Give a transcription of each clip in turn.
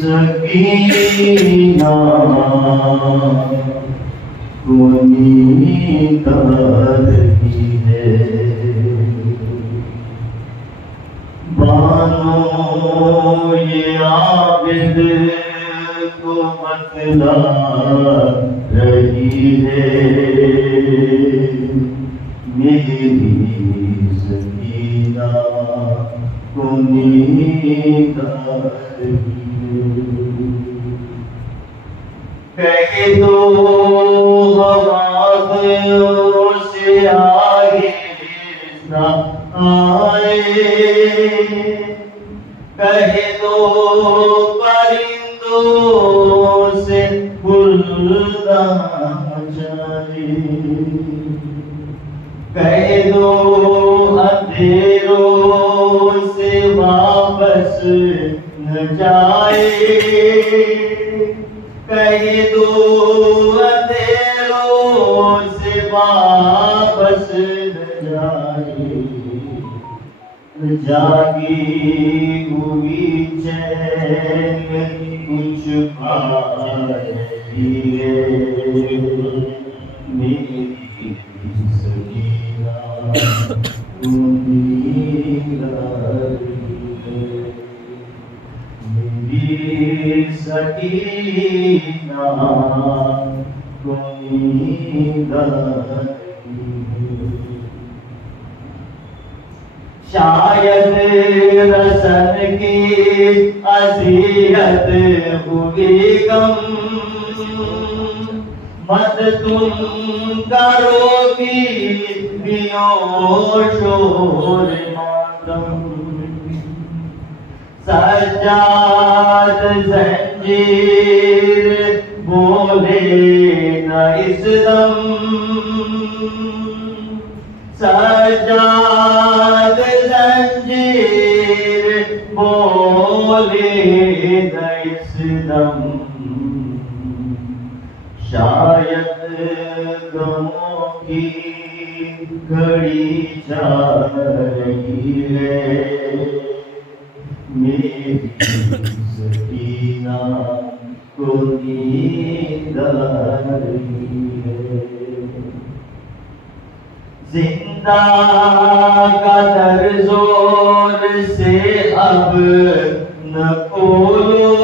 سکینہ کونی تارتی ہے، بانو یہ عابد کو بتلا رہی ہے، میری سکینہ کونی تارتی ہے۔ کہہ دو ہوادوں سے آہستہ آئے، کہہ دو پرندوں سے گلدان جائے، کہہ دو اندھیروں سے واپس نہ جائے، کہہ دو اندھیروں سے واپس نہ جائے، جاگی ہوئی چین کچھ پا رہی ہے، میری سکینہ امید ہے، میری سکینہ امید ہے۔ شاید رسن کی اذیت ہوئی غم، مت تم کرو بیو شور ماتم، سجاد زنجیر بولے نہ اس دم، سجاد زنجیر بولے نہ اس دم، شاید غموں کی گھڑی جا رہی ہے، میری سکینہ کو نیند آ رہی ہے، زندہ کا در زور سے اب نہ کھولو،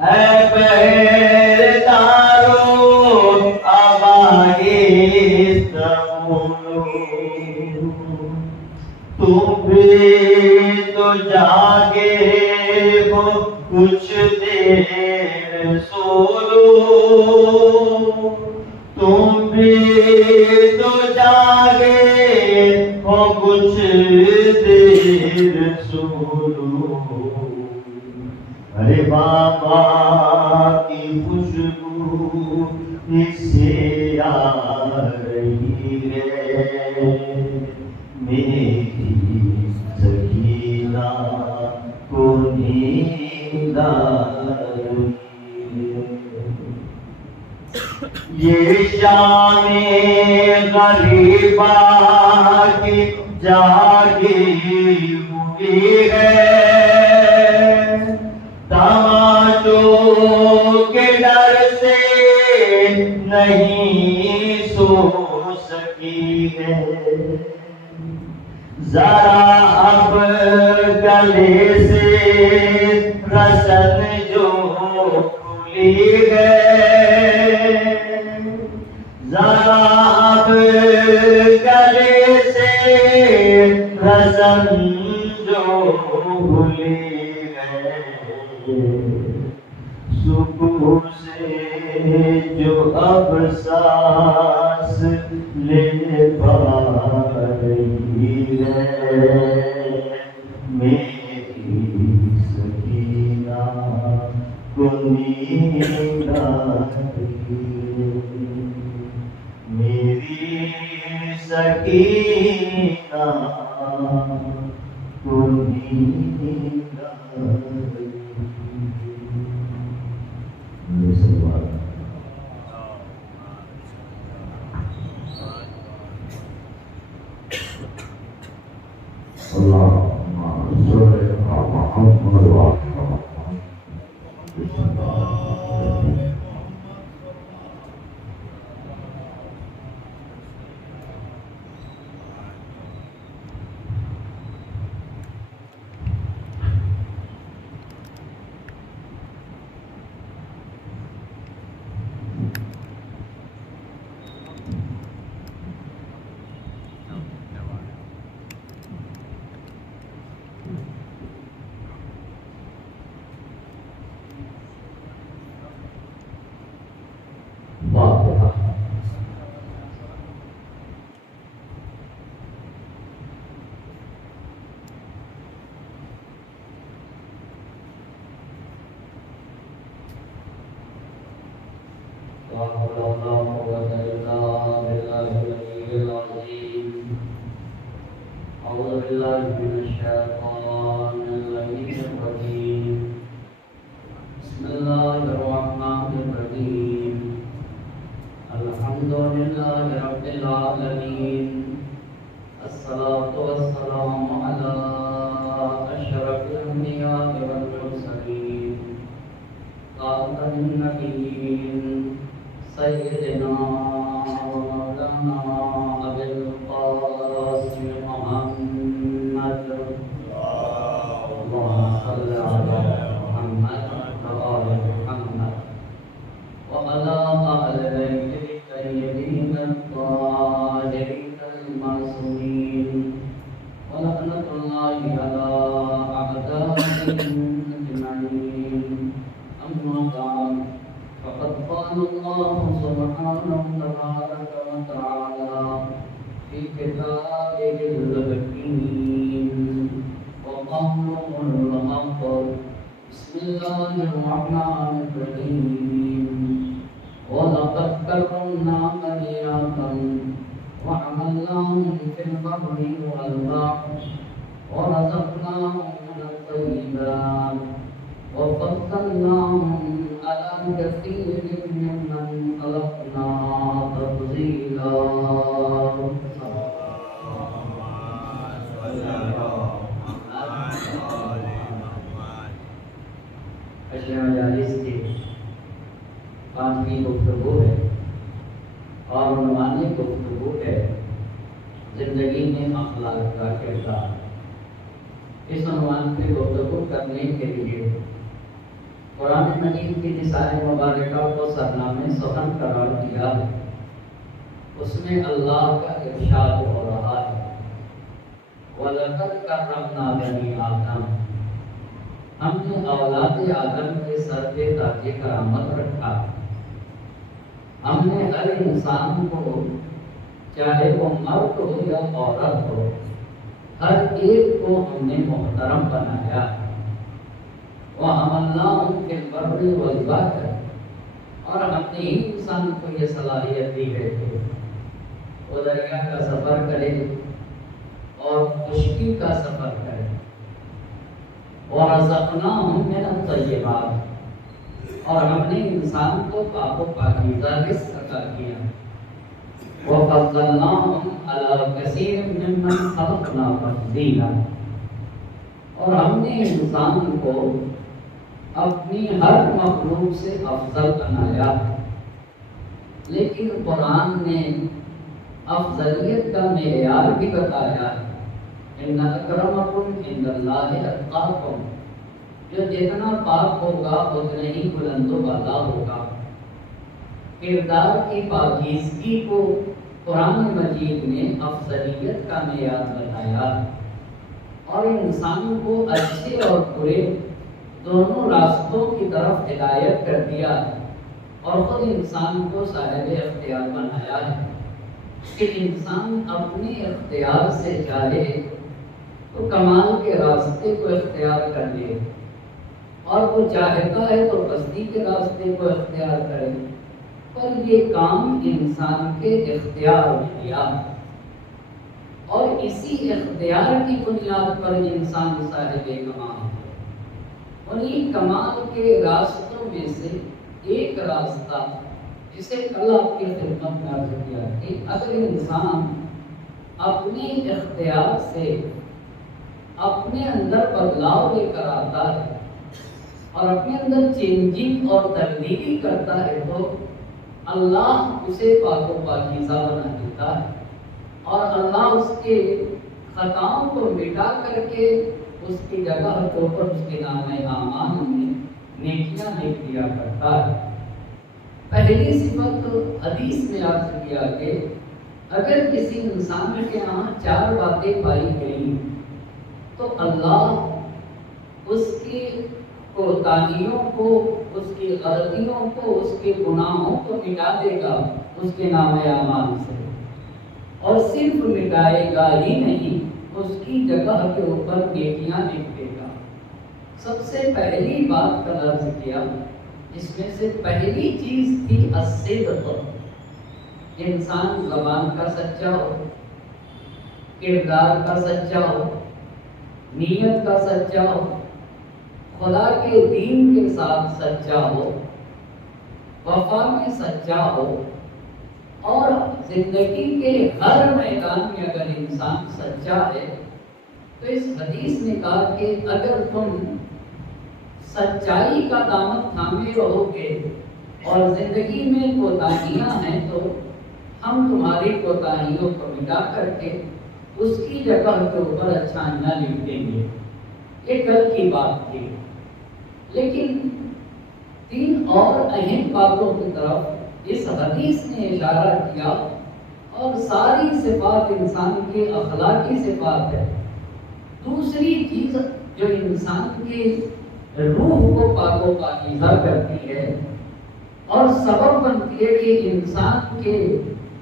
اے پہرےداروں اب آہستہ بولو، تم بھی تو جاگے ہو کچھ دیر سو لو، تم بھی تو جاگے ہو کچھ دیر سو لو، ارے بابا کی خوشبو اس سے آ رہی ہے، میری سکینہ کو نیند آ رہی ہے، یہ شام غریبہ کی جاگی ہوئی ہے، تماشوں کے ڈر سے نہیں سو سکی ہے، ذرا اب گلے سے رسن جو کھلی ہے، ذرا اب گلے سے رسن جو کھلی ہے، سکون سے جو اب سانس لے پا رہی ہے، میری سکینہ کو نیند آ رہی ہے، میری سکینہ سکینہ کو نیند چاہے وہ مرد ہو یا عورت ہو، ہر ایک کو ہم نے محترم بنایا۔ وَحَمَلْنَاهُمْ فِي الْبَرِّ وَالْبَحْرِ، اور ہم نے ہی انسان کو یہ صلاحیت دی ہے کہ وہ دریا کا سفر کرے اور خشکی کا سفر کرے۔ وَرَزَقْنَاهُمْ مِنَ الطَّيِّبَاتِ، اور ہم نے انسان کو پاک و پاکیزہ رزق عطا کیا۔ وَفَضَّلْنَاهُمْ عَلَىٰ كَثِيرٍ مِّمَّنْ خَلَقْنَا تَفْضِيلًا، اور ہم نے انسان کو اپنی ہر مخلوق سے افضل بنایا۔ لیکن قرآن نے افضلیت کا معیار بھی بتایا، ان اکرمکم عند اللہ اتقاکم، جو جتنا پاک ہوگا اتنا ہی بلند و بالا ہوگا۔ کردار کی پاکیزگی کو قرآن مجید نے افضلیت کا معیار بتایا، اور انسان کو اچھے اور برے دونوں راستوں کی طرف ہدایت کر دیا، اور خود انسان کو صاحب اختیار بنایا ہے کہ انسان اپنے اختیار سے چاہے تو کمال کے راستے کو اختیار کر لے، اور وہ چاہتا ہے تو پستی کے راستے کو اختیار کرے، پر یہ کام انسان کے اختیار میں دیا۔ اور اسی اختیار کی بنیاد پر انسان صاحب کمال ہے۔ انہیں کمال کے راستوں میں سے ایک راستہ جسے کل آپ کی خدمت میں عرض کیا کہ اگر انسان اپنے اختیار سے اپنے اندر بدلاؤ لے کر آتا ہے اور اپنے اندر چینجنگ اور تبدیلی کرتا ہے تو اللہ اسے پاک و پاکیزہ بنا دیتا ہے اور اللہ اس کے خطاؤں کو مٹا کر کے اس کی جگہ کے اوپر اس کے نام اعمال میں نیکیاں لکھ دیا کرتا ہے۔ پہلی صفت حدیث میں عرض کیا کہ اگر کسی انسان کے یہاں 4 باتیں پائی گئی تو اللہ اس کی کوتاہیوں کو، اس کی غلطیوں کو، اس کے گناہوں کو مٹا دے گا اس کے نام اعمال سے، اور صرف مٹائے گا ہی نہیں، اس کی جگہ کے اوپر نیکیاں لکھ دے گا۔ سب سے پہلی بات کا عرض کیا، اس میں سے پہلی چیز تھی الصدق، انسان زبان کا سچا ہو، کردار کا سچا ہو، نیت کا سچا ہو، خدا کے دین کے ساتھ سچا ہو، وفا میں سچا ہو، اور زندگی کے ہر میدان میں اگر انسان سچا ہے تو اس حدیث نے کہا کہ اگر تم سچائی کا دامن تھامے رہو گے اور زندگی میں کوتاہیاں ہیں تو ہم تمہاری کوتاہیوں کو مٹا کر کے اس کی جگہ کے اوپر اچھائیاں لکھ دیں گے۔ یہ کل کی بات تھی، لیکن 3 اور اہم باتوں کی طرف اس حدیث نے اشارہ کیا، اور ساری صفات انسان کے اخلاقی صفات ہے۔ دوسری چیز جو انسان کی روح کو پاک و پاکیزہ کرتی ہے اور سبب بنتی ہے کہ انسان کے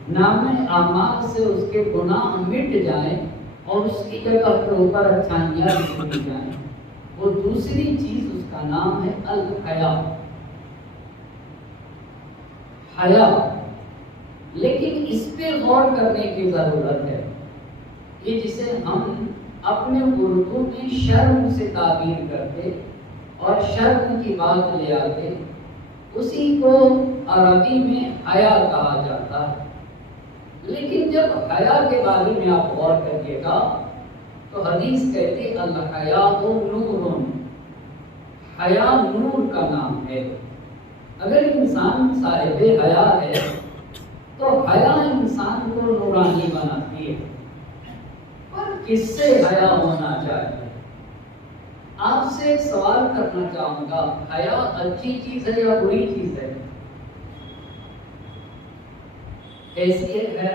نام اعمال سے اس کے گناہ مٹ جائیں اور اس کی جگہ کے اوپر اچھائیاں لکھی جائیں، وہ دوسری چیز اس کا نام ہے الحیا، حیا۔ لیکن اس پہ غور کرنے کی ضرورت ہے، یہ جسے ہم اپنے اردو میں شرم سے تعبیر کرتے اور شرم کی بات لے آتے، اسی کو عربی میں حیا کہا جاتا ہے۔ لیکن جب حیا کے بارے میں آپ غور کریے گا تو حدیث کہتی الحیاء نور، حیا نور کا نام ہے۔ اگر انسان صاحب حیا ہے تو حیا انسان کو نورانی بناتی ہے۔ پر کس سے حیا ہونا چاہیے؟ آپ سے ایک سوال کرنا چاہوں گا، حیا اچھی چیز ہے یا بری چیز ہے؟ کیسی ہے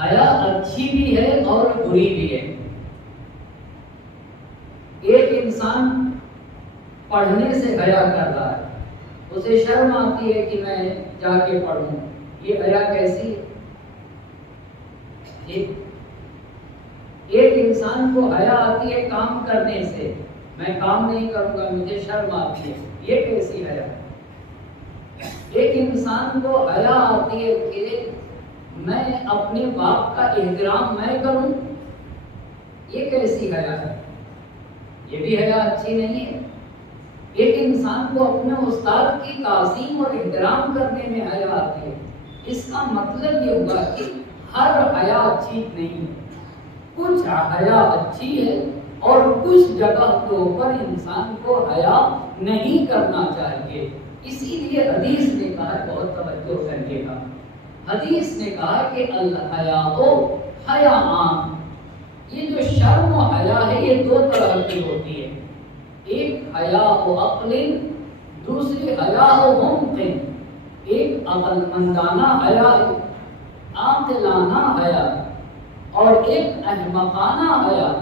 حیا؟ اچھی بھی ہے اور بری بھی ہے۔ ایک انسان پڑھنے سے حیا کر رہا ہے، اسے شرم آتی ہے کہ میں جا کے پڑھوں، یہ حیا کیسی ہے؟ ایک انسان کو حیا آتی ہے کام کرنے سے، میں کام نہیں کروں گا مجھے شرم آتی ہے، یہ کیسی حیا؟ ایک انسان کو حیا آتی ہے کہ میں اپنے باپ کا احترام میں کروں، یہ کیسی حیا ہے؟ یہ بھی حیا اچھی نہیں ہے۔ ایک انسان کو اپنے استاد کی تعظیم اور احترام کرنے میں حیا آتی ہے، اس کا مطلب یہ ہوا کہ ہر حیا اچھی نہیں ہے، کچھ حیا اچھی ہے اور کچھ جگہ کے اوپر انسان کو حیا نہیں کرنا چاہیے۔ اسی لیے حدیث نے کہا، بہت توجہ کریے گا، حدیث نے کہا کہ الحیاء حیاءان، یہ جو شرم و حیا ہے یہ 2 طرح کی ہوتی ہے، ایک حیاء عقل، دوسری حیاء حمق۔ ایک عقل مندانہ حیا ہے، عاقلانہ حیا، اور ایک احمقانہ حیا۔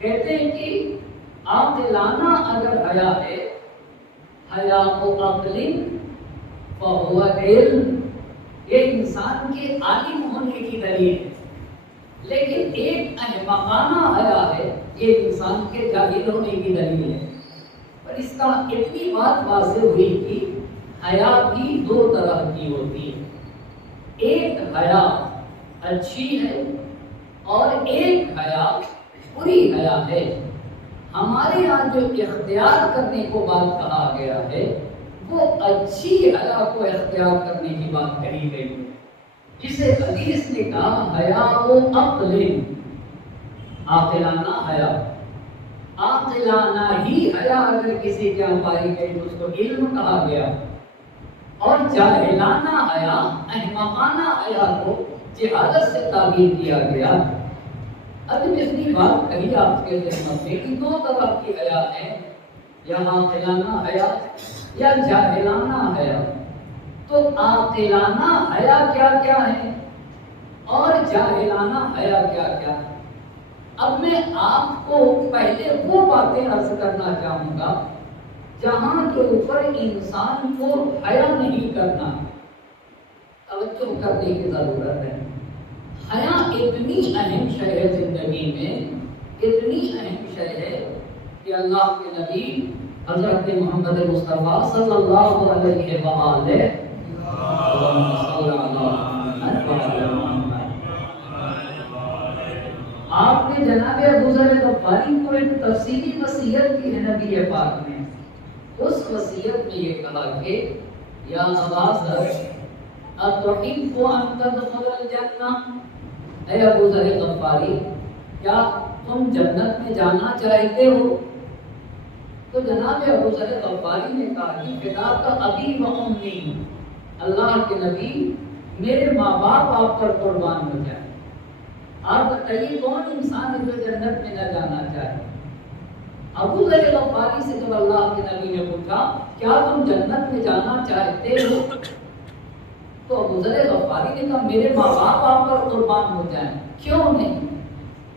کہتے ہیں کہ عاقلانہ اگر حیا ہے، حیاء عقل فہو علم، یہ انسان کے عالم ہونے کی دلیل ہے، لیکن ایک احمقانہ حیا ہے، یہ انسان کے جاہل ہونے کی دلیل ہے۔ پر اس کا اتنی بات واضح ہوئی کہ حیا بھی 2 طرح کی ہوتی ہے۔ ایک حیا اچھی ہے اور ایک حیا بری حیا ہے۔ ہمارے یہاں جو اختیار کرنے کو بات کہا گیا ہے وہ اچھی حیا کو اختیار کرنے کی بات کہی گئی ہے، جسے حدیث نے کہا حیا و عقل، عاقلانہ حیا۔ عاقلانہ ہی حیا اگر کسی کے یہاں پائی گئی تو اس کو علم کہا گیا، اور جاہلانہ حیا، احمقانہ حیا کو جہالت سے تعبیر کیا گیا۔ اب اتنی بات کہی آپ کے ذہن میں کہ دو طرح کی حیا ہے، یا عاقلانہ حیا یا جاہلانہ حیا۔ تو عاقلانہ حیا کیا کیا ہے اور جاہلانہ حیا کیا کیا ہے؟ اب میں آپ کو پہلے وہ باتیں عرض کرنا چاہوں گا جہاں کے اوپر انسان کو حیا نہیں کرنا، توجہ کرنے کی ضرورت ہے۔ حیا اتنی اہم شے ہے زندگی میں، اتنی اہم شے ہے کہ اللہ کے نبی حضرت محمد مصطفیٰ صلی اللہ علیہ وآلہ آپ نے جناب ابو ذر غفاری کو ایک تفصیلی وصیت کی ہے نبی پاک نے۔ اس وصیت میں یہ کہا کہ یا ابا ذر اتحب ان تدخل الجنہ، اے ابو ذر غفاری کیا تم جنت میں جانا چاہتے ہو؟ تو جناب ابو ذر غفاری نے کہا کہ فداک ابی و امی، اللہ کے نبی میرے ماں باپ آپ پر قربان ہو جائیں۔ آپ بتائیے کون انسان ہے جو جنت میں نہ جانا چاہے؟ ابو ذر غفاری سے جب اللہ کے نبی نے پوچھا کیا تم جنت میں جانا چاہتے ہو، تو ابو ذر غفاری نے کہا میرے ماں باپ آپ پر قربان ہو جائیں، کیوں نہیں؟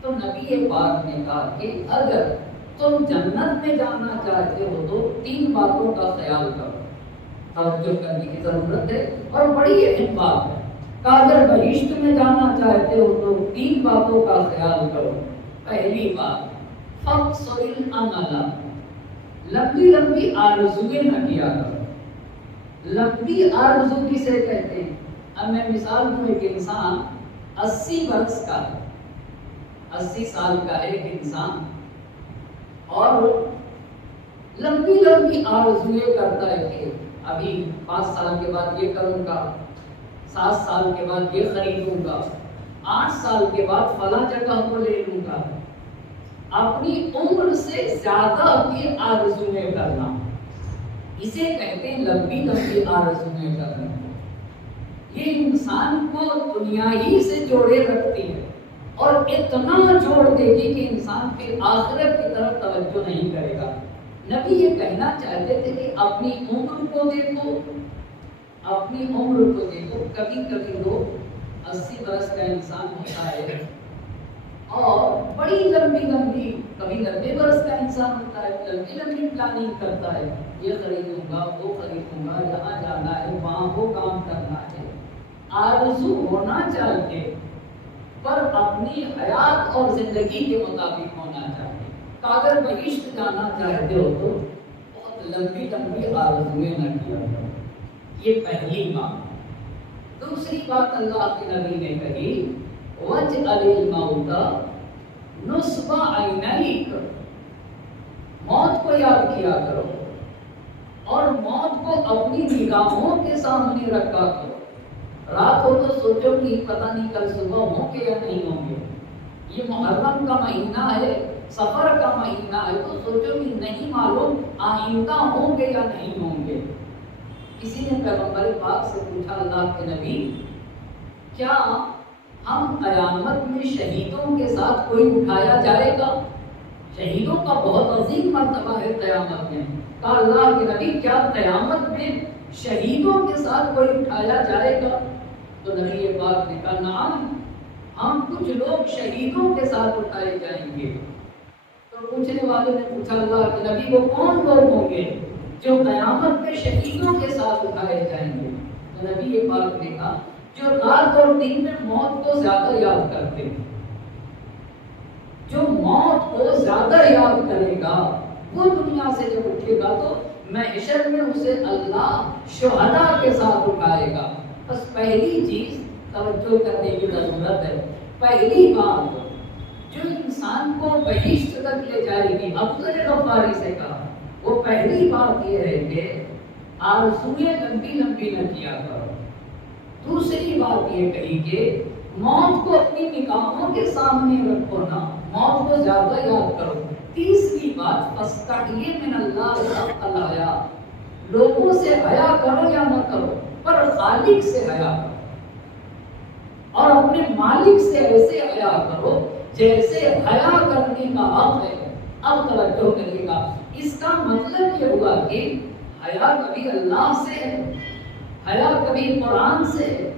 تو نبی پاک نے کہا کہ اگر تم جنت میں جانا چاہتے ہو تو تین باتوں کا خیال کرو، توجہ کرنے کی ضرورت ہے اور بڑی اہم بات ہے کہ اگر بہشت میں جانا چاہتے ہو تو تین باتوں کا خیال کرو۔ پہلی بات فقصر الامل، لمبی لمبی آرزویں نہ کیا کرو۔ لمبی آرزو کسے کہتے ہیں؟ اب میں مثال دوں، ایک انسان 80 برس کا ہے، 80 سال کا ہے ایک انسان، اور لمبی لمبی آرزویں کرتا ہے کہ ابھی 5 سال کے بعد یہ کروں گا، 7 سال کے بعد یہ خریدوں گا، 8 سال کے بعد فلاں جگہ کو لے لوں گا۔ اپنی عمر سے زیادہ کی آرزویں کرنا، اسے کہتے ہیں لمبی لمبی آرزویں کرنا۔ یہ انسان کو دنیا ہی سے جوڑے رکھتی ہے اور اتنا جوڑ دے گی کہ انسان پھر آخرت کی طرف توجہ نہیں کرے گا۔ نبی یہ کہنا چاہتے تھے کہ اپنی عمر کو دیکھو، اپنی عمر کو دیکھو۔ کبھی کبھی لوگ 80 برس کا انسان ہوتا ہے اور بڑی لمبی لمبی، کبھی 90 برس کا انسان ہوتا ہے، لمبی لمبی پلاننگ کرتا ہے، یہ خریدوں گا، وہ خریدوں گا، یہاں جانا ہے، وہاں وہ کام کرنا ہے۔ آرزو ہونا چاہیے پر اپنی حیات اور زندگی کے مطابق ہونا چاہیے۔ اگر بہشت جانا چاہتے ہو تو بہت لمبی لمبی آرزویں نہ کیا کرو، یہ پہلی بات۔ دوسری بات اللہ کے نبی نے کہی وَاجْعَلِ الْمَوْتَ نُصْبَ عَيْنَيْكَ، موت کو یاد کیا کرو اور موت کو اپنی نگاہوں کے سامنے رکھا کرو۔ رات ہو تو سوچو کہ پتہ نہیں کل صبح ہوں گے یا نہیں ہوں گے۔ یہ محرم کا مہینہ ہے، سفر کا مہینہ ہے، تو سوچو کہ نہیں معلوم آئندہ ہوں گے یا نہیں ہوں گے۔ کسی نے پیغمبر پاک سے پوچھا اللہ کے نبی کیا ہم قیامت میں شہیدوں کے ساتھ کوئی اٹھایا جائے گا؟ شہیدوں کا بہت عظیم مرتبہ ہے قیامت میں۔ کہا اللہ کے نبی کیا قیامت میں شہیدوں کے ساتھ کوئی اٹھایا جائے گا؟ تو نبی پاک نے کہا نعم، ہم کچھ لوگ شہیدوں کے ساتھ اٹھائے جائیں گے۔ تو پوچھنے والے نے پوچھا اللہ کے نبی وہ کون لوگ ہوں گے جو قیامت میں شہیدوں کے ساتھ اٹھائے جائیں گے؟ تو نبی پاک نے کہا جو رات اور دن میں موت کو زیادہ یاد کرتے ہیں، جو موت کو زیادہ یاد کرے گا وہ دنیا سے جب اٹھے گا تو محشر میں اسے اللہ شہداء کے ساتھ اٹھائے گا۔ بس پہلی چیز توجہ کرنے کی ضرورت ہے۔ پہلی بات جو انسان کو بہشت تک لے جائے گی، ابو ذر غفاری سے کہا، وہ پہلی بات یہ ہے کہ آرزوئیں لمبی لمبی نہ کیا کرو۔ دوسری بات یہ کہی کہ موت کو اپنی نگاہوں کے سامنے رکھو نا، موت کو زیادہ یاد کرو۔ تیسری بات فاستحیی من اللہ حق الحیا، لوگوں سے حیا کرو یا نہ کرو پر خالق سے حیا کرو، اور اپنے مالک سے ایسے حیا کرو جیسے حیا کرنے کا حق ہے۔ اب توجہ کریے گا، اس کا مطلب یہ ہوا کہ حیا کبھی اللہ سے ہے، حیا کبھی قرآن سے ہے،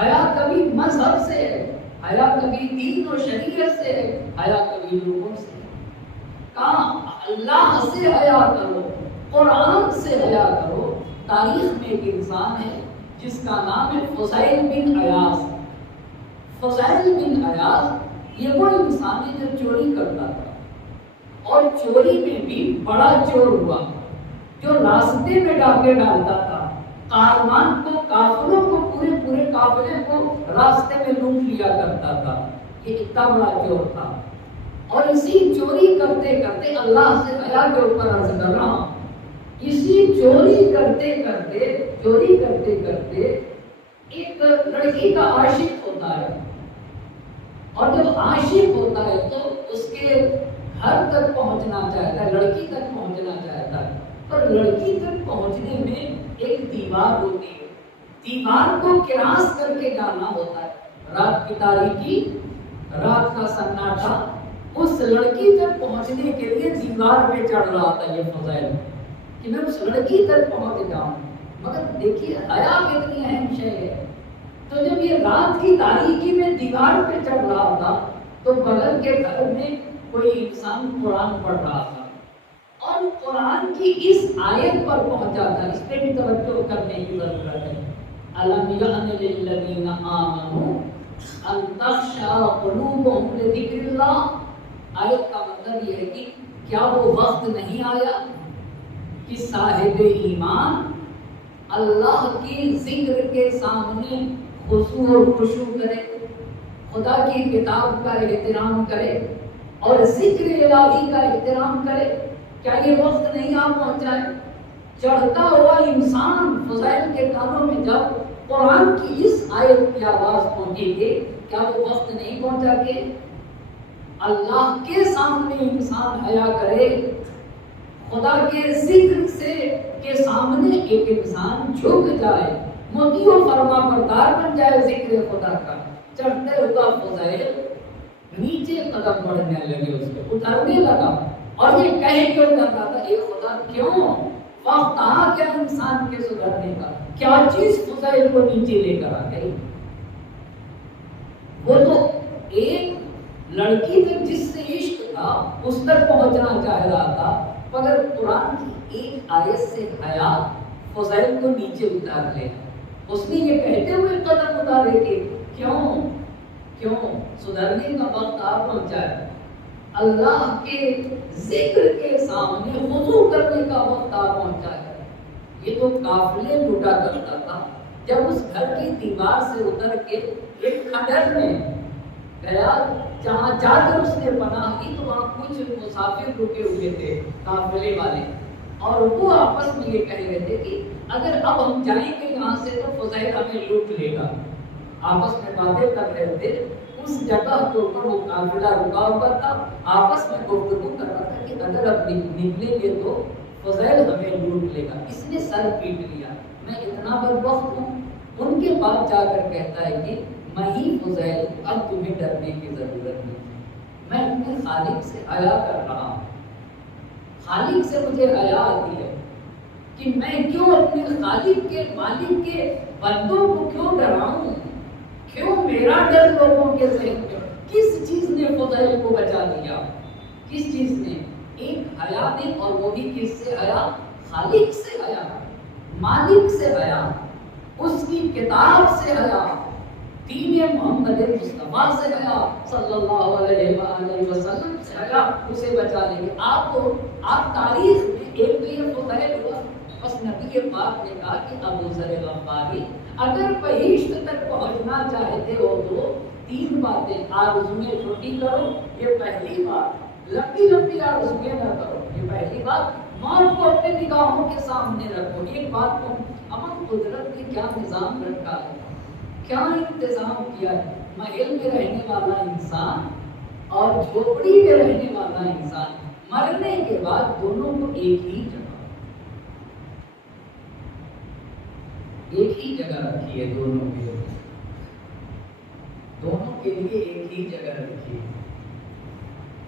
حیا کبھی مذہب سے ہے، حیا کبھی دین و شریعت سے ہے، حیا کبھی لوگوں سے ہے۔ کہاں اللہ سے حیا کرو، قرآن سے حیا کرو۔ تاریخ میں ایک انسان ہے جس کا نام ہے فضیل بن عیاض۔ فضیل بن عیاض یہ وہ انسان ہے جو چوری کرتا تھا، اور چوری میں بھی بڑا چور ہوا، جو راستے میں ڈاکے ڈالتا تھا، کاروان کو، کافلوں کو، پورے قافلے کو راستے میں لوٹ لیا کرتا تھا۔ یہ اتنا بڑا چور تھا، اور اسی چوری کرتے کرتے اللہ سے حیا کے اوپر عرض کر رہا ہوں، اسی چوری کرتے کرتے ایک لڑکی کا عاشق ہوتا ہے، اور جب عاشق ہوتا ہے تو اس کے گھر تک پہنچنا چاہتا ہے، لڑکی تک پہنچنا چاہتا ہے، پر لڑکی تک پہنچنے میں ایک دیوار ہوتی ہے، دیوار کو کراس کر کے جانا ہوتا ہے۔ رات کی تاریکی، رات کا سناٹا، اس لڑکی تک پہنچنے کے لیے دیوار پہ چڑھ رہا تھا یہ فضیل کہ میں اس لڑکی تک پہنچ جاؤں۔ مگر دیکھیے حیا کتنی اہم شے ہے۔ تو جب یہ رات کی تاریکی میں دیوار پہ چڑھ رہا تھا تو بغل کے گھر میں کوئی انسان قرآن پڑھ رہا تھا، اور قرآن کی اس آیت پر پہنچا تھا۔ اس پہ بھی توجہ کرنے کی ضرورت ہے۔ أَلَمْ يَأْنِ لِلَّذِينَ آمَنُوا أَن تَخْشَعَ قُلُوبُهُمْ لِذِكْرِ اللَّهِ۔ آیت کا مطلب یہ ہے کہ کیا وہ وقت نہیں آیا کہ صاحب ایمان اللہ کی ذکر کے سامنے خضوع و خشوع کرے، خدا کی کتاب کا احترام کرے اور ذکر الہی کا احترام کرے؟ کیا یہ وقت نہیں آ پہنچا ہے؟ چڑھتا ہوا انسان فضائل کے کانوں میں جب قرآن کی اس آیت کی آواز پہنچی گی، کیا وہ وقت نہیں پہنچا کہ اللہ کے سامنے انسان حیا کرے، خدا کے ذکر سے کے سامنے ایک انسان جھک جائے، مطیع و فرما بردار بن جائے ذکر خدا کا؟ چڑھتے ہوا فضائل نیچے قدم بڑھنے لگے، اس کو اترنے لگا، اور یہ کہہ کے اتر رہا تھا، اے خدا کیوں؟ وقت آ گیا انسان کے سدھرنے کا، کیا چیز فضائل کو نیچے لے کر آ گئی؟ وہ تو ایک لڑکی تک جس سے عشق تھا اس تک پہنچنا چاہ رہا تھا، مگر قرآن کی ایک آیت سے حیا فضائل کو نیچے اتار لے۔ اس نے یہ کہتے ہوئے قدم اتارے کہ کیوں سدھرنے کا وقت آ پہنچا ہے، اللہ کے ذکر کے سامنے خضوع کرنے کا وقت آ پہنچا ہے۔ یہ تو قافلے لوٹا کرتا تھا، جب اس گھر کی دیوار سے اتر کے ایک کھڈر میں گیا، جہاں جا کر اس نے پناہ کی، تو وہاں کچھ مسافر رکے ہوئے تھے قافلے والے، اور وہ آپس میں یہ کہہ رہے تھے کہ اگر اب ہم جائیں گے یہاں سے تو فضائل ہمیں لوٹ لے گا۔ آپس میں باتیں کر رہے تھے، اس جگہ کے اوپر وہ قافلہ رکا ہوا تھا، آپس میں گفتگو کر رہا تھا کہ اگر اب نکلیں گے تو فضائل ہمیں لوٹ لے گا۔ اس نے سر پیٹ لیا، میں اتنا بدبخت ہوں۔ ان کے بعد جا کر کہتا ہے کہ میں ہی فضائل، اب تمہیں ڈرنے کی ضرورت نہیں، میں اپنے خالق سے حیا کر رہا ہوں، خالق سے مجھے حیا آتی ہے کہ میں کیوں اپنے خالق کے، مالک کے بندوں کو کیوں ڈراؤں؟ کیوں میرا ڈر لوگوں کے ذہن میں؟ کس چیز نے فضائل کو بچا دیا؟ کس چیز نے؟ ایک حیا نے، اور وہ بھی کس سے حیا؟ خالق سے حیا، مالک سے حیا، اس کی کتاب سے حیا، دین محمد مصطفیٰ سے حیا، صلی اللہ علیہ وآلہ وسلم سے حیا اسے بچا لیں گے۔ آپ تاریخ میں ایک تو یہ فضائل ہوا، بس نبی پاک نے کہا کہ ابو ذر غفاری اگر بہشت تک پہنچنا چاہتے ہو تو 3 باتیں، آرزویں چھوٹی کرو، یہ پہلی بات، لمبی لمبی آرزویں نہ کرو، یہ پہلی بات، موت کو اپنے نگاہوں کے سامنے رکھو۔ ایک بات کو امن قدرت نے کیا نظام رکھا ہے، کیا انتظام کیا ہے، محل میں رہنے والا انسان اور جھوپڑی میں رہنے والا انسان مرنے کے بعد دونوں کو ایک ہی جگہ رکھی ہے، دونوں کے لیے ایک ہی جگہ رکھی ہے۔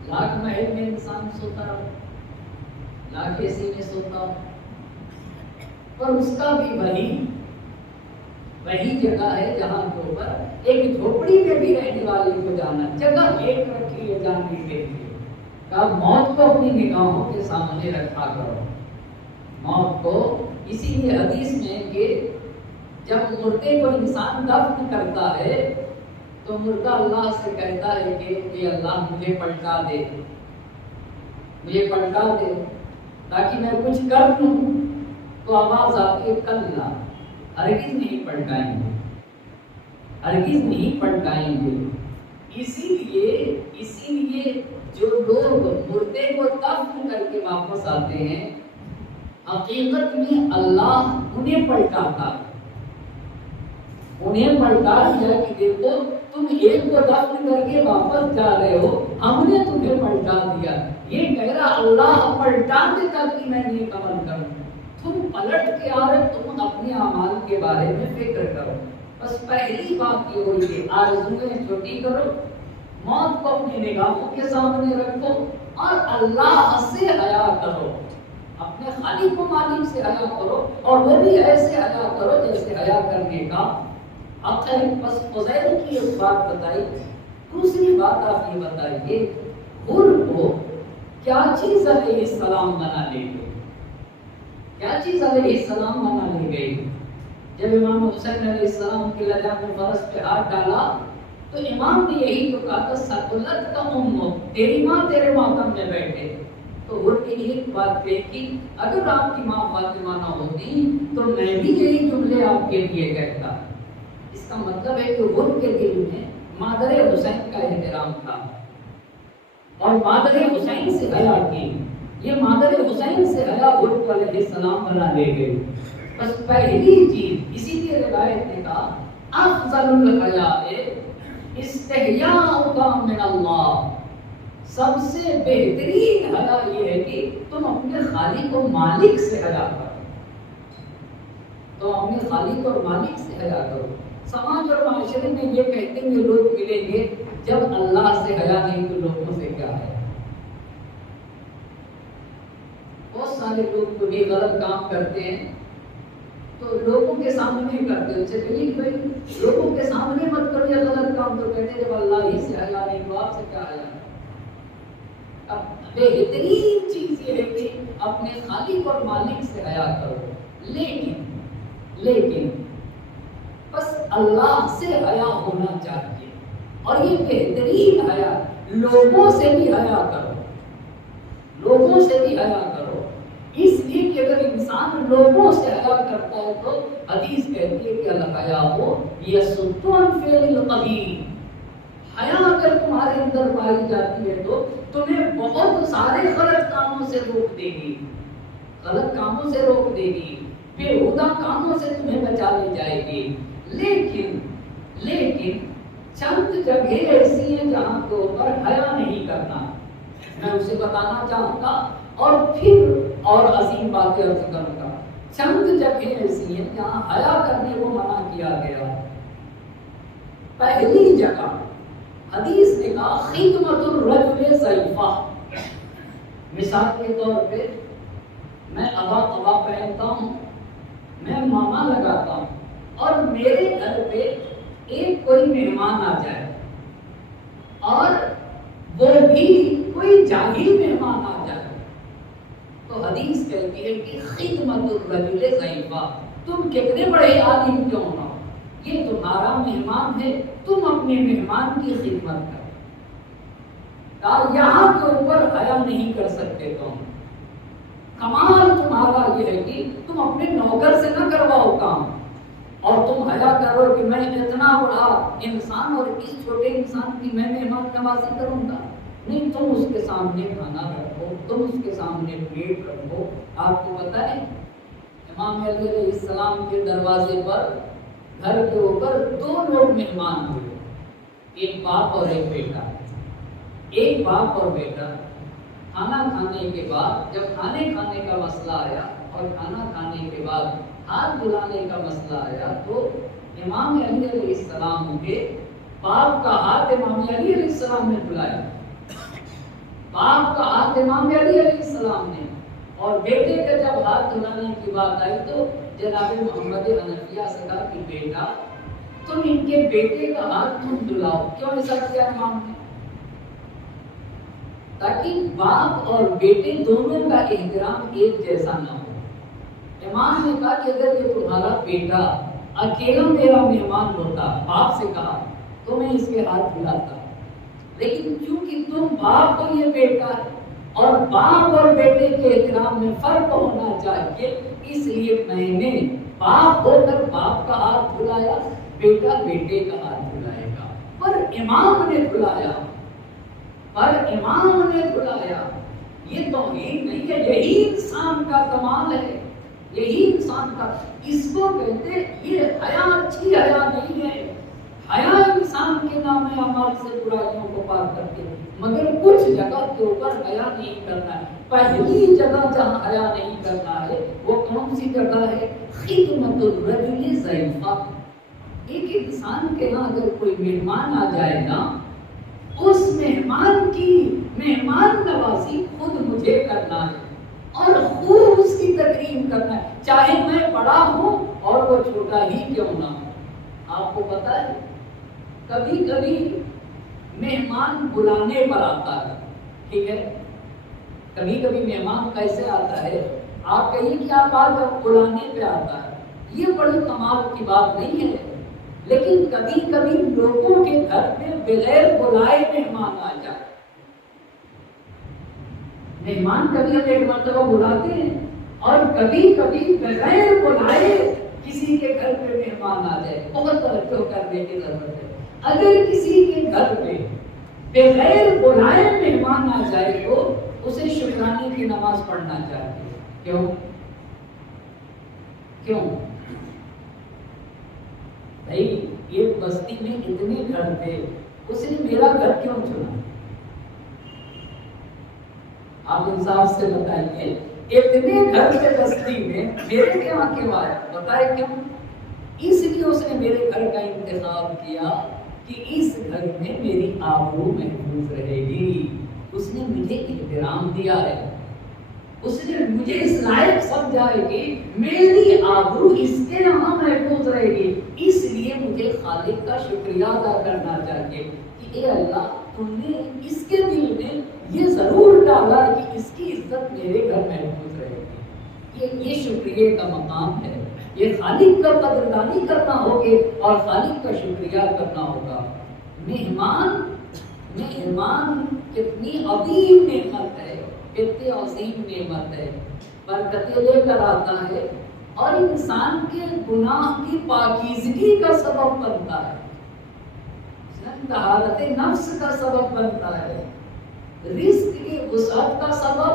لاکھ محل میں انسان سوتا ہو، لاکھ اے سی میں سوتا ہو، پر اس کا بھی وہی جگہ ہے جہاں کے اوپر ایک جھوپڑی میں بھی رہنے والے کو جانا، جگہ ایک رکھی ہے جاننے کے لیے۔ کہا موت کو اپنی نگاہوں کے سامنے رکھا کرو، موت کو۔ اسی لیے حدیث میں کہ جب مردے کو انسان دفن کرتا ہے تو مردہ اللہ سے کہتا ہے کہ اللہ مجھے پلٹا دے، تاکہ میں کچھ کر لوں، تو آواز آتی ہے کلا، ہرگز نہیں پلٹائیں گے۔ اسی لیے جو لوگ مردے کو دفن کر کے واپس آتے ہیں، حقیقت میں اللہ انہیں پلٹاتا ہے، انہیں پلٹا دیا کہ دیکھو تم ایک کو دفن کر کے واپس جا رہے ہو، ہم نے تمہیں پلٹا دیا۔ یہ کہہ رہا اللہ پلٹا دے تاکہ میں نیک عمل کروں۔ تم پلٹ کے آ رہے، تم اپنے اعمال کے بارے میں فکر کرو۔ بس پہلی بات یہ ہوئی کہ آرزویں چھوٹی کرو، موت کو اپنی نگاہوں کے سامنے رکھو، اور اللہ سے حیا کرو، اپنے خالق و مالک سے حیا کرو، اور وہ بھی ایسے حیا کرو جیسے حیا کرنے کا حق ہے۔ بس فضیل کی ایک بات بتائی۔ دوسری بات آپ یہ بتائیے، حر کو کیا چیز علیہ السلام بنا لے گئے؟ کیا چیز علیہ السلام بنا لے گئی؟ جب امام حسین علیہ السلام کی لجا میں فرش پہ ہاتھ ڈالا تو امام نے یہی تو کہا تھا سکولت کا امو، تیری ماں تیرے ماتم میں بیٹھے۔ تو حر نے ایک بات کہی کہ اگر آپ کی ماں فاطمہ نہ ہوتی تو میں بھی یہی جملے آپ کے لیے کہتا۔ اس کا مطلب ہے کہ حر کے دل میں مادر حسین کا احترام تھا اور مادر حسین سے حیا کی۔ یہ مادر حسین سے حیا حر کو علیہ السلام بنا لے گئے۔ بس پہلی چیز، اسی لیے روایت نے کہا افضل الحیاء استحیاءک من اللہ، سب سے بہترین حیا یہ ہے کہ تم اپنے خالق و مالک سے حیا کرو، تو اپنے خالق اور مالک سے حیا کرو۔ سماج اور معاشرے میں یہ کہتے ہوئے لوگ ملیں گے جب اللہ سے حیا نہیں تو لوگوں سے کیا ہے۔ بہت سارے لوگ کو بھی غلط کام کرتے ہیں تو لوگوں کے سامنے کرتے ہیں، اسے کہیے کہ بھائی لوگوں کے سامنے مت کرو یہ غلط کام، تو کہتے ہیں جب اللہ ہی سے حیا نہیں تو آپ سے کیا حیا۔ اب بہترین چیز یہ ہے کہ اپنے خالق اور مالک سے حیا کرو، لیکن بس اللہ سے حیا ہونا چاہیے، اور یہ بہترین حیا لوگوں سے بھی حیا کرو، لوگوں سے بھی حیا کرو۔ اس لیے کہ اگر انسان لوگوں سے حیا کرتا ہے تو حدیث کہتی ہے کہ الحیاء یصد عن فعل القبیح، حیا اگر تمہارے اندر پائی جاتی ہے تو تمہیں بہت سارے غلط کاموں سے روک دے گی، غلط کاموں سے روک دے گی، بےہودہ کاموں سے تمہیں بچا لے جائے گی۔ لیکن چند جگہ ایسی ہیں جہاں کے اوپر حیا نہیں کرنا، میں اسے بتانا چاہوں گا اور پھر اور عظیم باتیں عرض کروں گا۔ چند جگہ ایسی ہیں جہاں حیا کرنے کو منع کیا گیا ہے۔ پہلی جگہ حدیث نے کہا خدمت الرجل ضعیفہ، مثال کے طور پہ میں عبا پہنتا ہوں، میں ماما لگاتا ہوں، اور میرے گھر پہ ایک کوئی مہمان آ جائے اور وہ بھی کوئی جاہل مہمان آ جائے تو حدیث کہتی ہے کہ خدمت الرجل ضعیفہ، تم کتنے بڑے عالم کیوں نہ ہو، یہ تمہارا مہمان ہے، تم اپنے مہمان کی خدمت کرو۔ یہاں کے اوپر حیا نہیں کر سکتے تم، کمال تمہارا یہ ہے کہ تم اپنے نوکر سے نہ کرواؤ کام، اور تم حیا کرو کہ میں اتنا بڑا انسان اور اس چھوٹے انسان کی میں مہمان نوازی کروں گا؟ نہیں، تم اس کے سامنے کھانا رکھو، تم اس کے سامنے پلیٹ رکھو۔ آپ کو پتہ ہے امام علی علیہ السلام کے دروازے پر گھر کے اوپر 2 لوگ مہمان ہوئے، ایک باپ اور ایک بیٹا۔ ایک باپ اور بیٹا کھانا کھانے کے بعد، جب کھانے کا مسئلہ آیا اور کھانا کھانے کے بعد ہاتھ دھلانے کا مسئلہ آیا تو امام علی علیہ السلام کے باپ کا ہاتھ امام علی علیہ السلام نے دھلایا، باپ کا ہاتھ امام علی علیہ السلام نے، اور بیٹے کا جب ہاتھ دھلانے کی بات آئی تو جناب محمد حنفیہ سے کہا کہ بیٹا تم ان کے بیٹے کا ہاتھ تم دھلاؤ۔ کیوں ایسا کیا امام نے؟ تاکہ باپ اور بیٹے دونوں کا احترام ایک جیسا نہ ہو۔ امام نے کہا کہ اگر یہ تمہارا بیٹا اکیلا میرا مہمان ہوتا، باپ سے کہا، تو میں اس کے ہاتھ دھلاتا، لیکن چونکہ تم باپ کو یہ بیٹا ہے اور باپ اور بیٹے کے احترام میں فرق ہونا چاہیے، اس لیے میں نے باپ ہو کر باپ کا ہاتھ دھلایا، بیٹا بیٹے کا ہاتھ دھلائے گا۔ پر امام نے دھلایا، یہ توہین نہیں ہے، یہی انسان کا کمال ہے، یہی انسان کا، اس کو کہتے یہ حیا اچھی حیا نہیں ہے۔ حیا انسان کے نام اعمال سے برائیوں کو پاک کرتے ہیں، مگر کچھ جگہ کے اوپر حیا نہیں کرنا ہے۔ پہلی جگہ جہاں حیا نہیں کرنا ہے وہ کون سی جگہ ہے؟ خدمت الرجل ضیفہ۔ ایک انسان کے یہاں اگر کوئی مہمان آ جائے نا، اس مہمان کی مہمان نوازی خود مجھے کرنا ہے اور خوب اس کی تکریم کرنا ہے، چاہے میں بڑا ہوں اور وہ چھوٹا ہی کیوں نہ ہو۔ آپ کو پتا ہے کبھی کبھی مہمان بلانے پر آتا ہے، ٹھیک ہے، کبھی کبھی مہمان کیسے آتا ہے، آپ کہیے کہ آپ آج بلانے پہ آتا ہے، یہ بڑی کمال کی بات نہیں ہے، لیکن کبھی کبھی لوگوں کے گھر میں بغیر بلائے مہمان آ جائے۔ مہمان کبھی ہم ایک مرتبہ بلاتے ہیں اور کبھی کبھی بغیر بلائے کسی کے گھر پہ مہمان آ جائے، بہت توجہ کرنے کی ضرورت ہے۔ اگر کسی کے گھر میں بغیر بلائے مہمان آ جائے تو اسے شکرانے کی نماز پڑھنا چاہیے۔ کیوں بھائی، یہ بستی میں اتنے گھر تھے، اس نے میرا گھر کیوں چنا؟ آپ انصاف سے بتائیے، اتنے گھر کے بستی میں میرے یہاں کیوں آیا؟ بتائے کیوں؟ اس لیے اس نے میرے گھر کا انتخاب کیا کہ اس گھر میں میری آبرو محفوظ رہے گی۔ اس نے مجھے احترام دیا ہے، اس نے مجھے اس لائق سمجھا ہے کہ میری آبرو اس کے یہاں محفوظ رہے گی، اس لیے مجھے خالق کا شکریہ ادا کرنا چاہیے کہ اے اللہ، تم نے اس کے دل میں یہ ضرور ڈالا کہ اس کی عزت میرے گھر محفوظ رہے گی۔ یہ شکریہ کا مقام ہے، یہ خالق کا قدردانی کرنا ہوگی اور خالق کا شکریہ کرنا ہوگا۔ مہمان کتنی عظیم نعمت ہے، کتنی عظیم نعمت ہے، برکتیں لے کر آتا ہے اور انسان کے گناہ کی پاکیزگی کا سبب بنتا ہے، طہارت نفس کا سبب بنتا ہے، رزق کی وسعت کا سبب،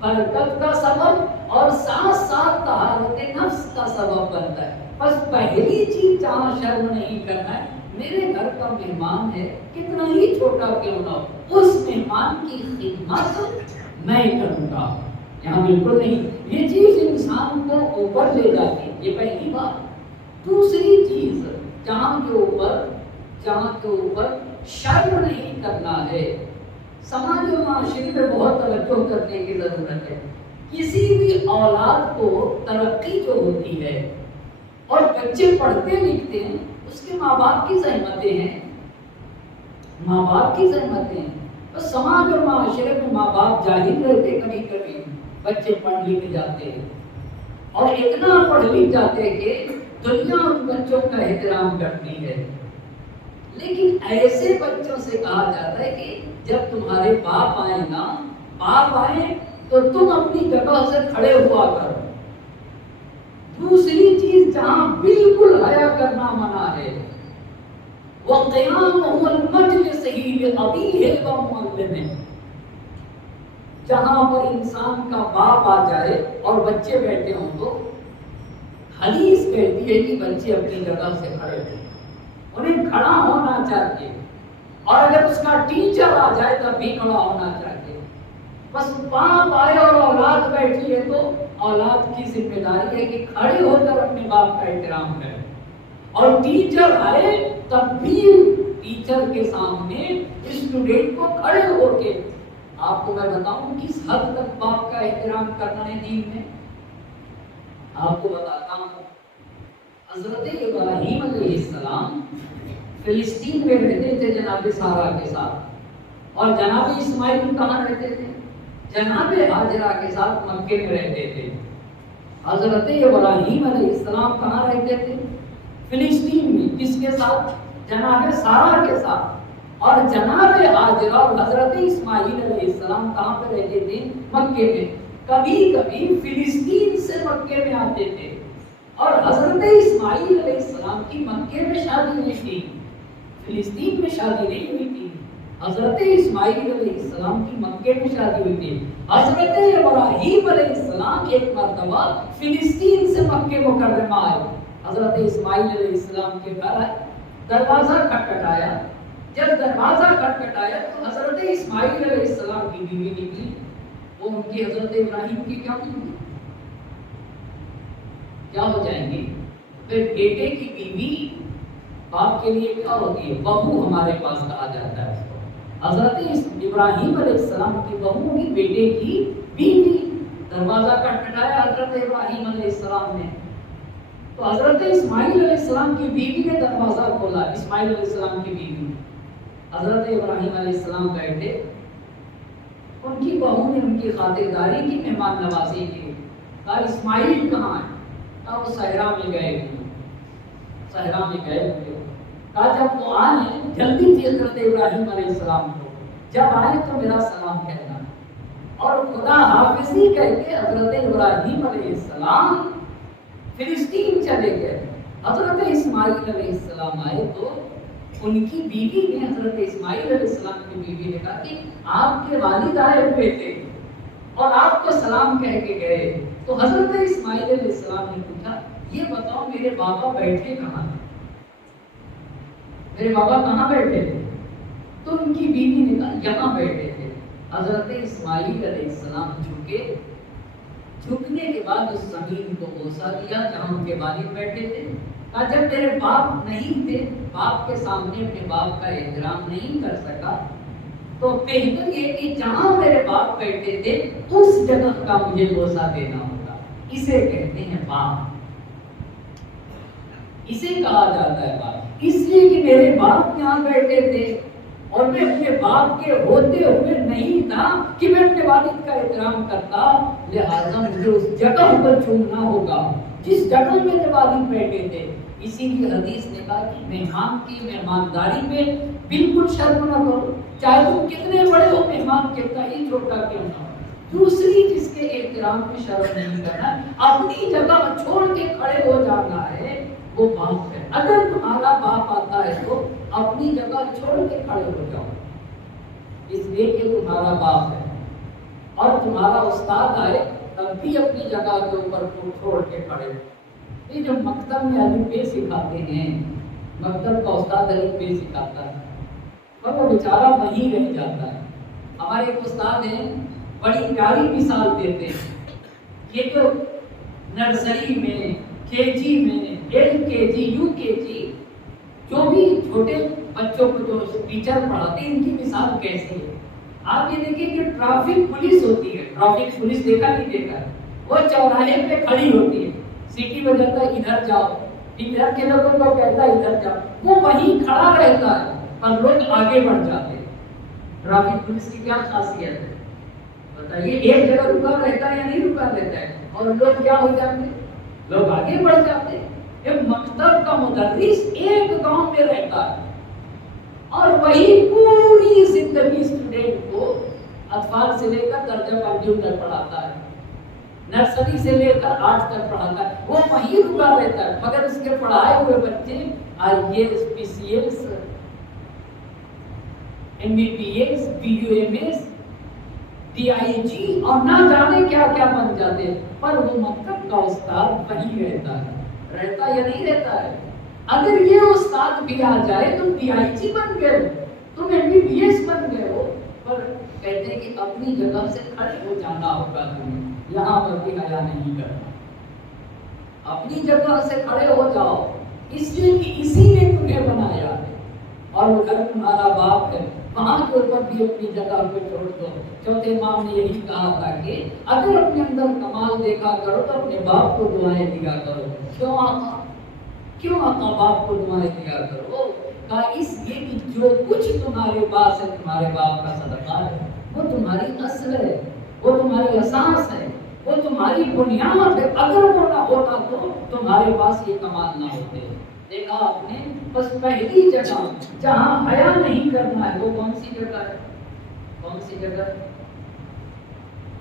برکت کا سبب اور ساتھ ساتھ طہارت نفس کا سبب بنتا ہے۔ بس پہلی چیز جہاں شرم نہیں کرنا ہے، میرے گھر کا مہمان ہے، کتنا ہی چھوٹا کیوں نہ ہو، اس مہمان کی خدمت میں کروں گا۔ یہاں بالکل نہیں، یہ چیز انسان کو اوپر لے جاتی ہے، یہ پہلی بات۔ دوسری چیز، جہاں کے اوپر شرم نہیں کرنا ہے، سماج و معاشرے میں بہت توجہ کرنے کی ضرورت ہے۔ کسی بھی اولاد کو ترقی جو ہوتی ہے اور بچے پڑھتے لکھتے ہیں، اس کے ماں باپ کی زحمتیں ہیں، ماں باپ کی زحمتیں ہیں۔ تو سماج اور معاشرے میں ماں باپ جاہل رہتے، کبھی کبھی بچے پڑھ لکھ جاتے ہیں اور اتنا پڑھ لکھ جاتے ہیں کہ دنیا ان بچوں کا احترام کرتی ہے، لیکن ایسے بچوں سے کہا جاتا ہے کہ جب تمہارے باپ آئے نا، باپ آئے تو تم اپنی جگہ سے کھڑے ہوا کرو، دوسری چیز جہاں بالکل حیا کرنا منع ہے وہ قیام المجلس ہی لأبیہ و معلمہ، جہاں پر انسان کا باپ آ جائے اور بچے بیٹھے ہوں تو حدیث کہتی ہے کہ بچے اپنی جگہ سے کھڑے ہوں، انہیں کھڑا ہونا چاہیے، اور اگر اس کا ٹیچر آ جائے تب بھی کھڑا ہونا چاہیے۔ بس باپ آئے اور اولاد بیٹھی ہے تو اولاد کی ذمہ داری ہے کہ کھڑے ہو کر اپنے باپ کا احترام کرے، اور ٹیچر آئے تب بھی ٹیچر کے سامنے اسٹوڈنٹ کو کھڑے ہو کے، آپ کو میں بتاؤں کس حد تک باپ کا احترام کرنا ہے دین میں، آپ کو بتاتا ہوں۔ حضرت ابراہیم علیہ السلام فلسطین میں رہتے تھے جناب سارا کے ساتھ، اور جناب اسماعیل کہاں رہتے تھے؟ جناب ہاجرہ کے ساتھ مکے میں رہتے تھے۔ حضرت ابراہیم علیہ السلام کہاں رہتے تھے؟ فلسطین میں، کس کے ساتھ؟ جناب سارا کے ساتھ، اور جناب ہاجرہ اور حضرت اسماعیل علیہ السلام کہاں پہ رہتے تھے؟ مکے میں۔ کبھی کبھی فلسطین سے مکے میں آتے تھے، اور حضرت اسماعیل علیہ السلام کی مکے میں شادی نہیں تھی، فلسطین میں شادی نہیں ہوئی تھی، حضرت اسماعیل علیہ السلام کی مکے میں شادی ہوئی تھی۔ حضرت ابراہیم علیہ السلام ایک مرتبہ فلسطین سے مکے مکرمہ آئے، حضرت اسماعیل علیہ السلام کے گھر آئے، دروازہ کھٹکھٹایا، جب دروازہ کھٹکھٹایا تو حضرت اسماعیل علیہ السلام کی بیوی نکلی، وہ ان کی حضرت ابراہیم کی کیا ہوگی؟ کیا ہو جائیں گی؟ پھر بیٹے کی بیوی باپ کے لیے کیا ہوتی ہے؟ بہو ہمارے پاس کہا جاتا ہے اس کو۔ حضرت ابراہیم علیہ السلام کی بہو کی بیٹے کی بیوی، دروازہ کھٹکھٹایا حضرت ابراہیم علیہ السلام نے، تو حضرت اسماعیل علیہ السلام کی بیوی نے دروازہ کھولا، اسماعیل علیہ السلام کی بیوی، حضرت ابراہیم علیہ السلام بیٹھے، ان کی بہو نے ان کی خاطرداری کی، مہمان نوازی کی، کہا اسماعیل کہاں ہے؟ کہا وہ صحرا میں گئے ہوئے، صحرا میں گئے ہوئے۔ کہا جب وہ آئے، جلدی تھی حضرت ابراہیم علیہ السلام کو، جب آئے تو میرا سلام کہنا، اور خدا حافظی کہہ کے حضرت ابراہیم علیہ السلام فلسطین چلے گئے۔ حضرت اسماعیل علیہ السلام آئے تو ان کی بیوی نے، حضرت اسماعیل علیہ السلام کی بیوی نے کہا کہ آپ کے والد آئے ہوئے تھے اور آپ کو سلام کہہ کے گئے، تو حضرت اسماعیل علیہ السلام نے پوچھا یہ بتاؤ میرے بابا بیٹھے کہاں تھے؟ میرے بابا کہاں بیٹھے تھے؟ تو ان کی بیوی نے کہا یہاں بیٹھے تھے۔ حضرت اسماعیل علیہ السلام جھکے، جھکنے کے بعد اس زمین کو بوسہ دیا جہاں ان کے والد بیٹھے تھے، کہا جب میرے باپ نہیں تھے، باپ کے سامنے اپنے باپ کا احترام نہیں کر سکا، تو بہتر یہ کہ جہاں میرے باپ بیٹھے تھے اس جگہ کا مجھے بوسہ دینا ہوگا، اسے کہتے ہیں باپ، اسے کہا جاتا ہے باپ، اس لیے کہ میرے باپ یہاں بیٹھے تھے اور میں اپنے باپ کے ہوتے ہوئے نہیں تھا کہ میں اپنے والد کا احترام کرتا، لہذا مجھے اس جگہ پر چومنا ہوگا جس جگہ میرے والد بیٹھے تھے۔ اسی لیے حدیث نے کہا کہ مہمان کی مہمانداری میں بالکل شرم نہ کرو، چاہے تم کتنے بڑے ہو، مہمان کتنا ہی چھوٹا کیوں نہ ہو۔ دوسری جس کے احترام میں شرم نہیں کرنا، اپنی جگہ چھوڑ کے کھڑے ہو جانا ہے، وہ باپ ہے۔ اگر تمہارا باپ آتا ہے تو اپنی جگہ چھوڑ کے کھڑے ہو جاؤ، اس لیے کہ تمہارا باپ ہے، اور تمہارا استاد آئے تب بھی اپنی جگہ کے اوپر چھوڑ کے کھڑے ہو۔ یہ جو مکتب میں الف سکھاتے ہیں، مکتب کا استاد الف سکھاتا ہے پر وہ بیچارہ وہیں رہ جاتا ہے۔ ہمارے ایک استاد ہیں، بڑی پیاری مثال دیتے ہیں، یہ جو نرسری میں، کے جی میں، ایل کے جی، یو کے جی، جو بھی چھوٹے بچوں کو جو ٹیچر پڑھاتے ہیں ان کی مثال کیسی ہے؟ آپ یہ دیکھیں کہ ٹریفک پولیس ہوتی ہے، ٹریفک پولیس دیکھا نہیں دیکھا، وہ چوراہے پہ کھڑی ہوتی ہے، سیٹی بجاتا ہے ادھر جاؤ، ادھر کے لوگوں کو کہتا ہے ادھر جاؤ، وہ وہیں کھڑا رہتا ہے اور لوگ آگے بڑھ جاتے ہیں۔ ٹریفک پولیس کی کیا خاصیت ہے بتائیے؟ ایک جگہ رکا رہتا ہے یا نہیں رکا رہتا ہے، اور لوگ کیا ہو جاتے ہیں؟ لوگ آگے بڑھ جاتے ہیں۔ ایک مکتب کا مدرس ایک گاؤں میں رہتا ہے اور وہی پوری زندگی اسٹوڈنٹ کو اطفال سے لے کر درجہ کنپیوٹر پڑھاتا ہے، نرسری سے لے کر 8 تک پڑھاتا ہے، وہ وہیں رکا رہتا ہے، مگر اس کے پڑھائے ہوئے بچے IAS PCS MBBS BUMS DIG اور نہ جانے کیا کیا بن جاتے ہیں، پر وہ مکتب کا استاد وہی رہتا ہے، رہتا یا نہیں رہتا ہے؟ اگر یہ استاد بھی آ جائے تم DIG بن گئے ہو، تم MBBS بن گئے ہو، پر کہتے ہیں کہ اپنی جگہ سے کھڑے ہو جانا ہوگا تمہیں، یہاں پر بھی حیا نہیں کرنا، اپنی جگہ سے کھڑے ہو جاؤ، اس لیے کہ اسی نے تمہیں بنایا ہے اور وہ گھر تمہارا باپ ہے، وہاں کے اوپر بھی اپنی جگہ پہ چھوڑ دو۔ چوتھے امام نے یہی کہا تھا کہ اگر اپنے اندر کمال دیکھا کرو تو اپنے باپ کو دعائیں دیا کرو۔ کیوں آقا باپ کو دعائیں دیا کرو؟ کہا اس لیے کہ جو کچھ تمہارے پاس ہے تمہارے باپ کا صدقہ ہے، وہ تمہاری اصل ہے، وہ تمہاری اساس ہے، وہ تمہاری بنیاد ہے، اگر وہ نہ ہوتا تو تمہارے پاس یہ کمال نہ ہوتے۔ دیکھا آپ نے، بس پہلی جگہ جہاں حیا نہیں کرنا ہے وہ کون سی جگہ ہے؟ کون سی جگہ ہے؟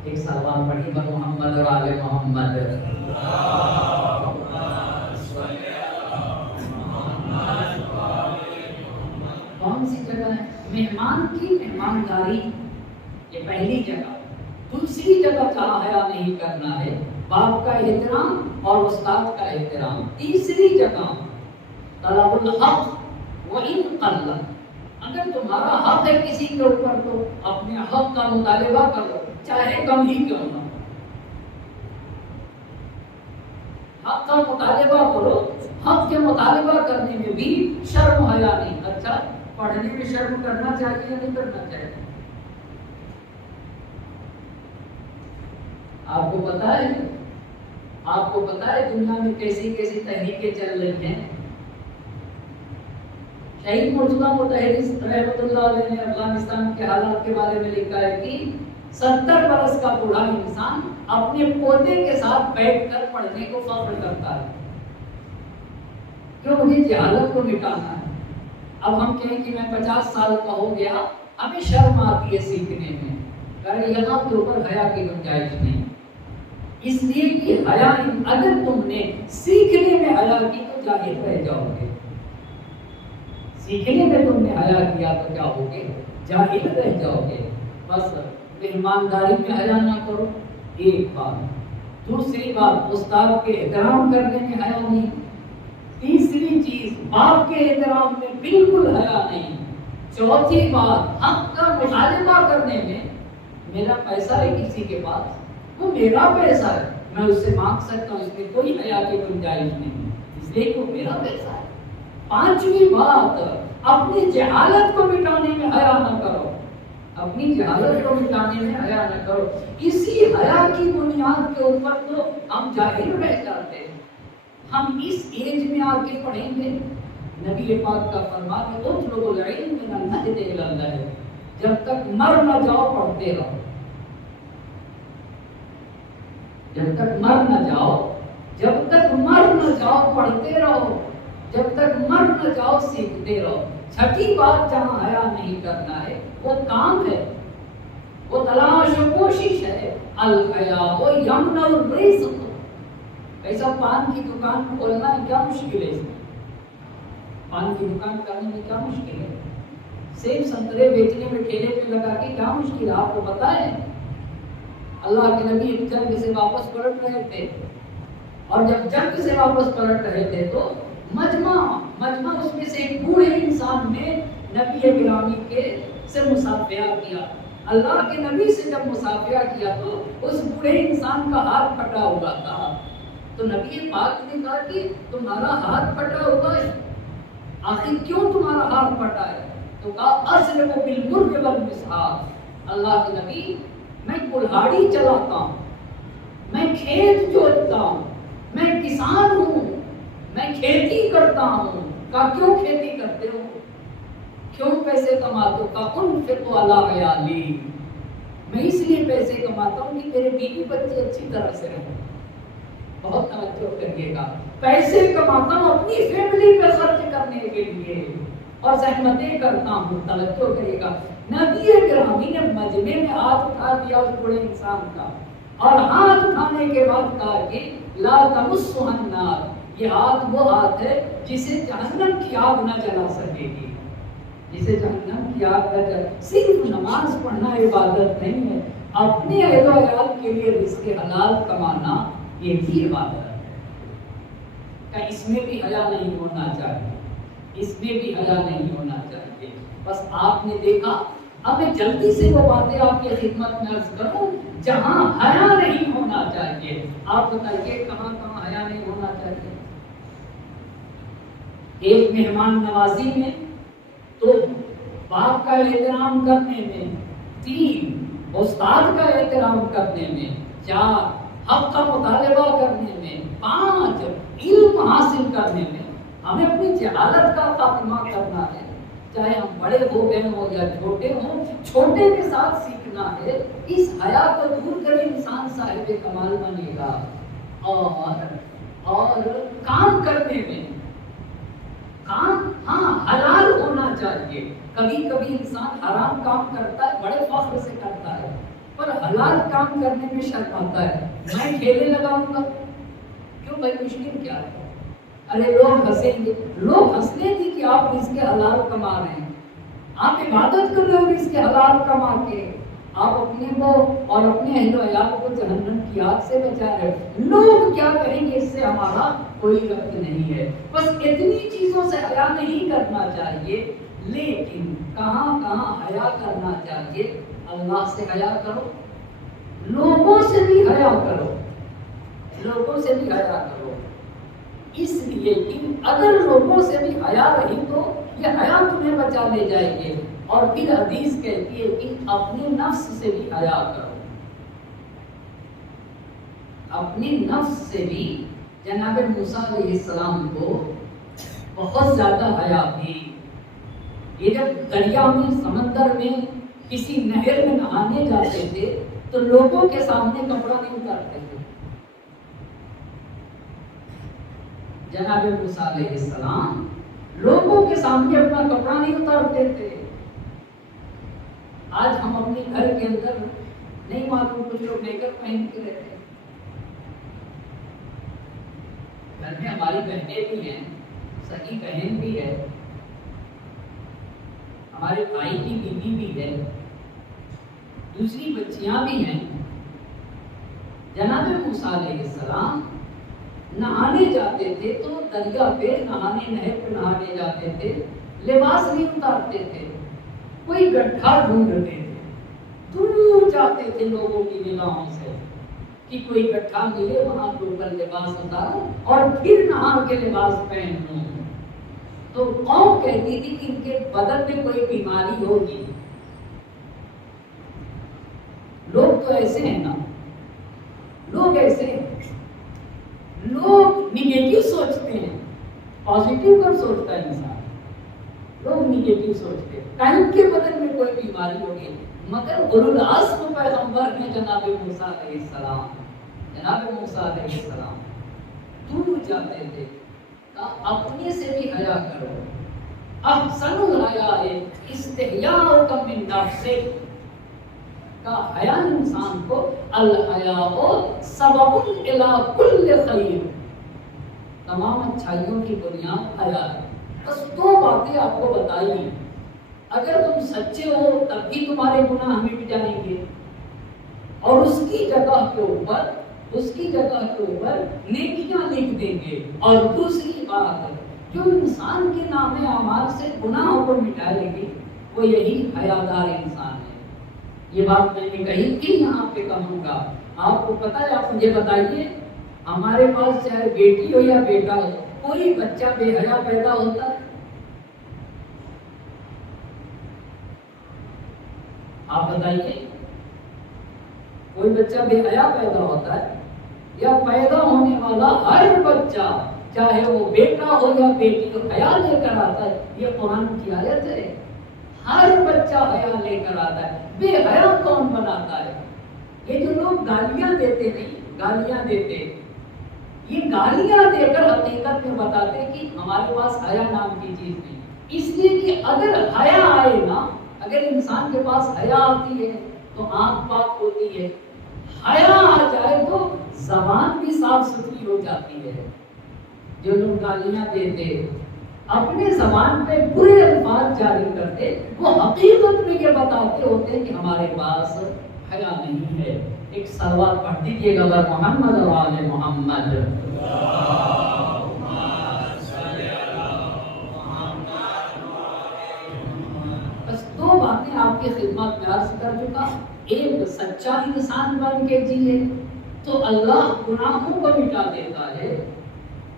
ایک سلوات پڑھی بر محمد اور آل محمد۔ کون سی جگہ ہے؟ مہمان کی مہمانداری، یہ پہلی جگہ۔ دوسری جگہ جہاں حیا نہیں کرنا ہے باپ کا احترام اور استاد کا احترام۔ تیسری جگہ طلب الحق وَإِن قَلَّ، اگر تمہارا حق ہے کسی کے اوپر تو اپنے حق کا مطالبہ کرو، چاہے کم ہی کیوں نہ، حق کا مطالبہ کرو۔ حق کے مطالبہ کرنے میں بھی شرم حیا نہیں۔ اچھا، پڑھنے میں شرم کرنا چاہیے یا نہیں کرنا چاہیے؟ آپ کو پتا ہے دنیا میں کیسی کیسی تحریکیں چل رہی ہیں۔ شہید مرتضیٰ متحری رحمۃ اللہ علیہ نے افغانستان کے حالات کے بارے میں لکھا ہے کہ 70 برس کا بوڑھا انسان اپنے پوتے کے ساتھ بیٹھ کر پڑھنے کو فخر کرتا ہے، کیوں؟ مجھے جہالت کو مٹانا ہے۔ اب ہم کہیں کہ میں 50 سال کا ہو گیا، ہمیں شرم آتی ہے سیکھنے میں، یہاں کے اوپر حیا کی گنجائش نہیں، اس لیے کہ حیا اگر تم نے سیکھنے میں حیا کی تو جاہل رہ جاؤ گے، سیکھنے میں تم نے حیا کیا تو کیا ہوگے؟ جاہل رہ جاؤ گے۔ بس مہمانداری میں حیا نہ کرو، ایک بات۔ دوسری بات، استاد کے احترام کرنے میں حیا نہیں۔ تیسری چیز، باپ کے احترام میں بالکل حیا نہیں۔ چوتھی بات، حق کا مطالبہ کرنے میں، میرا پیسہ ہے کسی کے پاس، وہ میرا پیسہ ہے، میں اس سے مانگ سکتا ہوں، اس میں کوئی حیا کی گنجائش نہیں، اس لیے کہ وہ میرا پیسہ ہے۔ پانچویں بات، اپنی جہالت کو مٹانے میں حیا نہ کرو، اپنی جہالت کو مٹانے میں حیا نہ کرو۔ اسی حیا کی بنیاد کے اوپر تو ہم جاہل رہ جاتے ہیں۔ ہم اس ایج میں آ کے پڑھیں گے، نبی پاک کا فرمان ہے اطلبوا العلم من المهد الى اللحد، جب تک مر نہ جاؤ پڑھتے رہو، جب تک مر نہ جاؤ، جب تک مر نہ جاؤ پڑھتے رہو، جب تک مر نہ جاؤ سیکھتے رہو۔ چھٹی بات جہاں حیا نہیں کرنا ہے وہ کام ہے، وہ تلاش و کوشش ہے۔ الحیاء یمنع الرزق، ایسا پان کی دکان کھولنا ہے، کیا مشکل ہے اس میں؟ پان کی دکان کرنے میں کیا مشکل ہے؟ سیب سنترے بیچنے میں ٹھیلے پہ لگا کے کیا مشکل ہے؟ آپ کو پتا ہے اللہ کے نبی جنگ سے واپس پلٹ رہے تھے، اور جب جنگ سے واپس پلٹ رہے تھے تو مجمع اس میں سے ایک بوڑھے انسان نے نبی گرامی کے سے مصافحہ کیا۔ اللہ کے نبی سے جب مصافحہ کیا تو اس بوڑھے انسان کا ہاتھ پھٹا ہوا تھا، تو نبی پاک نے کہا کہ تمہارا ہاتھ پھٹا ہوا ہے، آخر کیوں تمہارا ہاتھ پھٹا ہے؟ تو کہا اصرف بالمر والمسحاق، اللہ کے نبی میں کلہاڑی چلاتا ہوں، میں کھیت جوتتا ہوں، میں کسان ہوں، میں کھیتی کرتا ہوں۔ کہا کیوں کھیتی کرتے ہو؟ کیوں پیسے کماتے ہو؟ کہا انفق علی عیالی، میں اس لیے پیسے کماتا ہوں کہ میرے بیوی بچے اچھی طرح سے رہیں۔ بہت توجہ کریے گا، پیسے کماتا ہوں اپنی فیملی پہ خرچ کرنے کے لیے اور زحمتیں کرتا ہوں۔ توجہ کریے گا، نبی گرامی نے مجمع میں ہاتھ اٹھا دیا اس بڑے انسان کا، اور ہاتھ اٹھانے کے بعد کہا کہ لا تمسها النار، یہ ہاتھ وہ ہاتھ ہے جسے جہنم کی آگ نہ جلا سکے گی، جسے جہنم کی آگ نہ جلا۔ صرف نماز پڑھنا عبادت نہیں ہے، اپنے اہل و عیال کے لیے رزق حلال کمانا یہ بھی عبادت ہے۔ کہ اس میں بھی حیا نہیں ہونا چاہیے، اس میں بھی حیا نہیں ہونا چاہیے۔ بس آپ نے دیکھا، اب میں جلدی سے وہ باتیں آپ کی خدمت میں عرض کروں جہاں حیا نہیں ہونا چاہیے۔ آپ بتائیے کہاں کہاں حیا نہیں ہونا چاہیے؟ ایک مہمان نوازی میں، تو باپ کا احترام کرنے میں، 3 استاد کا احترام کرنے میں، 4 حق کا مطالبہ کرنے میں، 5 علم حاصل کرنے میں ہمیں اپنی جہالت کا خاتمہ کرنا ہے۔ چاہے ہم بڑے ہو گئے ہوں یا چھوٹے ہوں، چھوٹے کے ساتھ سیکھنا ہے۔ اس حیا کو دور کر انسان صاحب کمال بنے گا۔ اور کام کرنے میں، کام ہاں حلال ہونا چاہیے۔ کبھی کبھی انسان حرام کام کرتا ہے، بڑے فخر سے کرتا ہے، پر حلال کام کرنے میں شرماتا ہے۔ میں ٹھیلے لگاؤں گا، کیوں بھائی مشکل کیا ہے؟ ارے لوگ ہنسیں گے، لوگ ہنسنے دی کہ آپ رزق حلال کما رہے ہیں، آپ عبادت کر رہے ہو رزق حلال کما کے، آپ اپنے کو اور اپنے اہل و عیال کو جہنم کی آگ سے بچا رہے ہو۔ لوگ کیا کہیں گے اس سے ہمارا کوئی ربط نہیں ہے۔ بس اتنی چیزوں سے حیا نہیں کرنا چاہیے، لیکن کہاں کہاں حیا کرنا چاہیے؟ اللہ سے حیا کرو، لوگوں سے بھی حیا کرو، لوگوں سے بھی حیا کرو۔ اس لیے کہ اگر لوگوں سے بھی حیا رہی تو یہ حیا تمہیں بچا لے جائے گی۔ اور پھر حدیث کہتی ہے کہ اپنے نفس سے بھی حیا کرو، اپنے نفس سے بھی۔ جناب موسیٰ علیہ السلام کو بہت زیادہ حیا تھی۔ یہ جب دریا میں، سمندر میں، کسی نہر میں نہانے جاتے تھے تو لوگوں کے سامنے کپڑا نہیں اتارتے تھے۔ جناب موسیٰ علیہ السلام لوگوں کے سامنے اپنا کپڑا نہیں اتارتے تھے۔ آج ہم اپنے گھر کے اندر نہیں معلوم، کچھ لوگ نیکر پہن کے رہتے ہیں، گھر میں ہماری بہنیں بھی ہیں، سگی بہن بھی ہے، ہمارے بھائی کی بیوی بھی ہے، دوسری بچیاں بھی ہیں۔ جناب موسیٰ علیہ السلام نہانے جاتے تھے تو دریا پہ نہانے، نہر پہ نہانے جاتے تھے، لباس نہیں اتارتے تھے، کوئی گڈھا ڈھونڈتے تھے، دور جاتے تھے لوگوں کی نگاہوں سے کہ کوئی گڈھا ملے وہاں کے اوپر لباس اتارو اور پھر نہا کے لباس پہن لوں۔ تو قوم کہتی تھی کہ ان کے بدن میں کوئی بیماری ہوگی۔ لوگ تو ایسے ہیں نا، لوگ ایسے ہیں، لوگ نیگیٹو سوچتے ہیں، پازیٹیو کر سوچتا ہے انسان، لوگ نیگیٹو سوچتے ہیں ٹائم کے بدن میں کوئی بیماری ہوگی۔ مگر اولوالعزم پیغمبر ہیں جناب موسیٰ علیہ السلام، جناب موسیٰ علیہ السلام دور جاتے تھے، کہا اپنے سے بھی حیا کرو۔ احسن الحیاء استحیاءک من نفسک، کہا حیا انسان کو، الحیاء سبب الی کل خیر، تمام اچھائیوں کی بنیاد حیا ہے۔ بس 2 باتیں آپ کو بتائی ہیں، اگر تم سچے ہو تب بھی تمہارے گناہ مٹ جائیں گے، اور اس کی جگہ کے اوپر نیکیاں لکھ دیں گے۔ اور دوسری بات، جو انسان کے نام اعمال سے گناہوں کو مٹائے گی وہ یہی حیادار انسان ہے۔ یہ بات میں نے کہی کہ یہاں پہ کہوں گا، آپ کو پتہ ہے، آپ مجھے بتائیے، ہمارے پاس چاہے بیٹی ہو یا بیٹا ہو، کوئی بچہ بے حیا پیدا ہوتا ہے؟ آپ بتائیے، کوئی بچہ بے حیا پیدا ہوتا ہے؟ یا پیدا ہونے والا ہر بچہ، چاہے وہ بیٹا ہو یا بیٹی ہو، حیا لے کر آتا ہے؟ یہ قرآن کی آیت ہے، ہر بچہ حیا لے کر آتا ہے۔ بے حیا کون بناتا ہے؟ یہ جو لوگ گالیاں دیتے نہیں، گالیاں دیتے، یہ گالیاں دے کر حقیقت میں بتاتے کہ ہمارے پاس حیا نام کی چیز نہیں۔ اس لیے کہ اگر حیا آئے نا، اگر انسان کے پاس حیا آتی ہے تو آنکھ پاک ہوتی ہے، حیا آ جائے تو زبان بھی صاف ستھری ہو جاتی ہے. جو لوگ گالیاں دیتے اپنے زبان پہ برے الفاظ جاری کرتے وہ حقیقت میں یہ بتاتے ہوتے کہ ہمارے پاس حیا نہیں ہے. ایک صلوات پڑھ دیجیے گا محمد اور آل محمد. بس دو باتیں آپ کی خدمت میں عرض کر چکا. ایک سچا انسان بن کے جیے تو اللہ گناہوں کو مٹا دیتا ہے،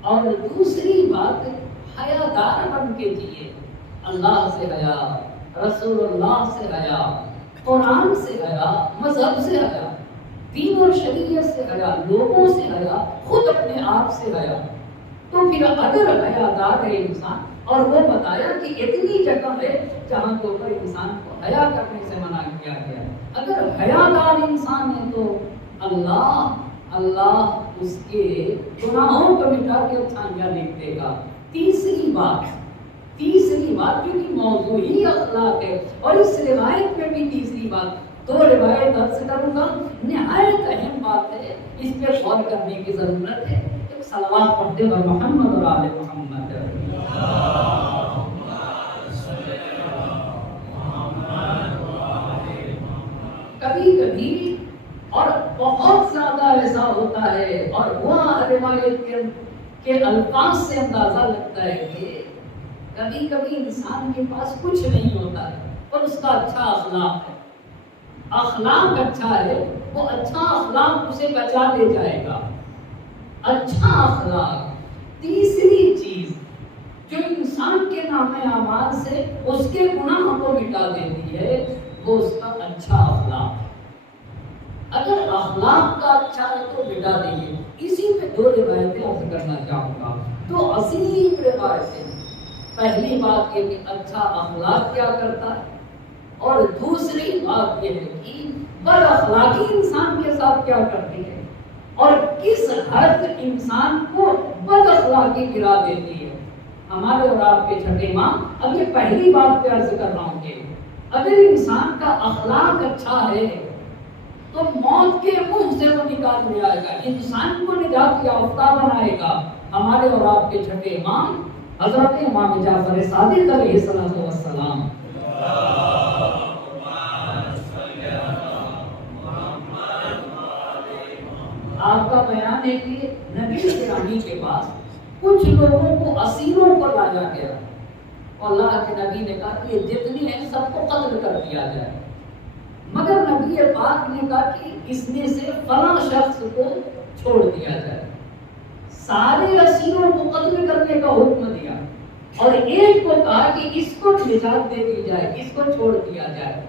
اور دوسری بات حیا دار بن کے جیے. اللہ سے حیا، رسول اللہ سے حیا، قرآن سے حیا، مذہب سے حیا، دین اور شریعت سے حیا، لوگوں سے حیا، خود اپنے آپ سے حیا. تو پھر اگر حیا دار ہے انسان، اور وہ بتایا کہ اتنی جگہ ہے جہاں کے اوپر انسان کو حیا کرنے سے منع کیا گیا ہے. اگر حیا دار انسان ہے تو اللہ اس کے گناہوں کو مٹا کے اچھائیاں لکھ دے گا. تیسری بات کیونکہ موضوع ہی اخلاق ہے، اور اس روایت میں بھی تیسری بات، دو روایت عرض کروں گا، نہایت اہم بات ہے، اس پہ غور کرنے کی ضرورت ہے. ایک صلوات پڑھتے ہوئے محمد اور آل محمد. کبھی اور بہت زیادہ ایسا ہوتا ہے، اور وہ روایت کے الفاظ سے اندازہ لگتا ہے کہ کبھی انسان کے پاس کچھ نہیں ہوتا ہے اور اس کا اچھا اخلاق ہے، اخلاق اچھا ہے، وہ اچھا اخلاق اسے بچا لے جائے گا. اچھا اخلاق. تیسری چیز جو انسان کے نام اعمال سے اس کے گناہ کو مٹا دیتی ہے وہ اس کا اچھا اخلاق ہے. اگر اخلاق کا اچھا ہے تو مٹا دیں گے. اسی پہ دو روایتیں عرض کرنا چاہوں گا. تو عظیم روایتیں. پہلی بات یہ کہ اچھا اخلاق کیا کرتا ہے، اور دوسری بات یہ ہے کہ بد اخلاقی انسان کے ساتھ کیا کرتی ہے، اور کس حد انسان کو بد اخلاقی گرا دیتی ہے. ہمارے اور آپ کے چھٹے ماں اب یہ پہلی بات پہ عرض کر رہا ہوں کہ اگر انسان کا اخلاق اچھا ہے تو موت کے منہ سے وہ نکال لے آئے گا، انسان کو نجات یافتہ بنائے گا. ہمارے اور آپ کے چھٹے امام حضرت امام جعفر صادق علیہ السلام. آپ کا بیان ہے کہ نبی گرامی کے پاس کچھ لوگوں کو اسیروں کو لایا گیا، اور اللہ کے نبی نے کہا کہ یہ جتنے ہیں سب کو قتل کر دیا جائے. مگر نبی پاک نے کہا کہ اس میں سے فلاں شخص کو چھوڑ دیا جائے. سارے اسیروں کو قتل کرنے کا حکم دیا، اور ایک کو کہا کہ اس کو نجات دے دی جائے، اس کو چھوڑ دیا جائے.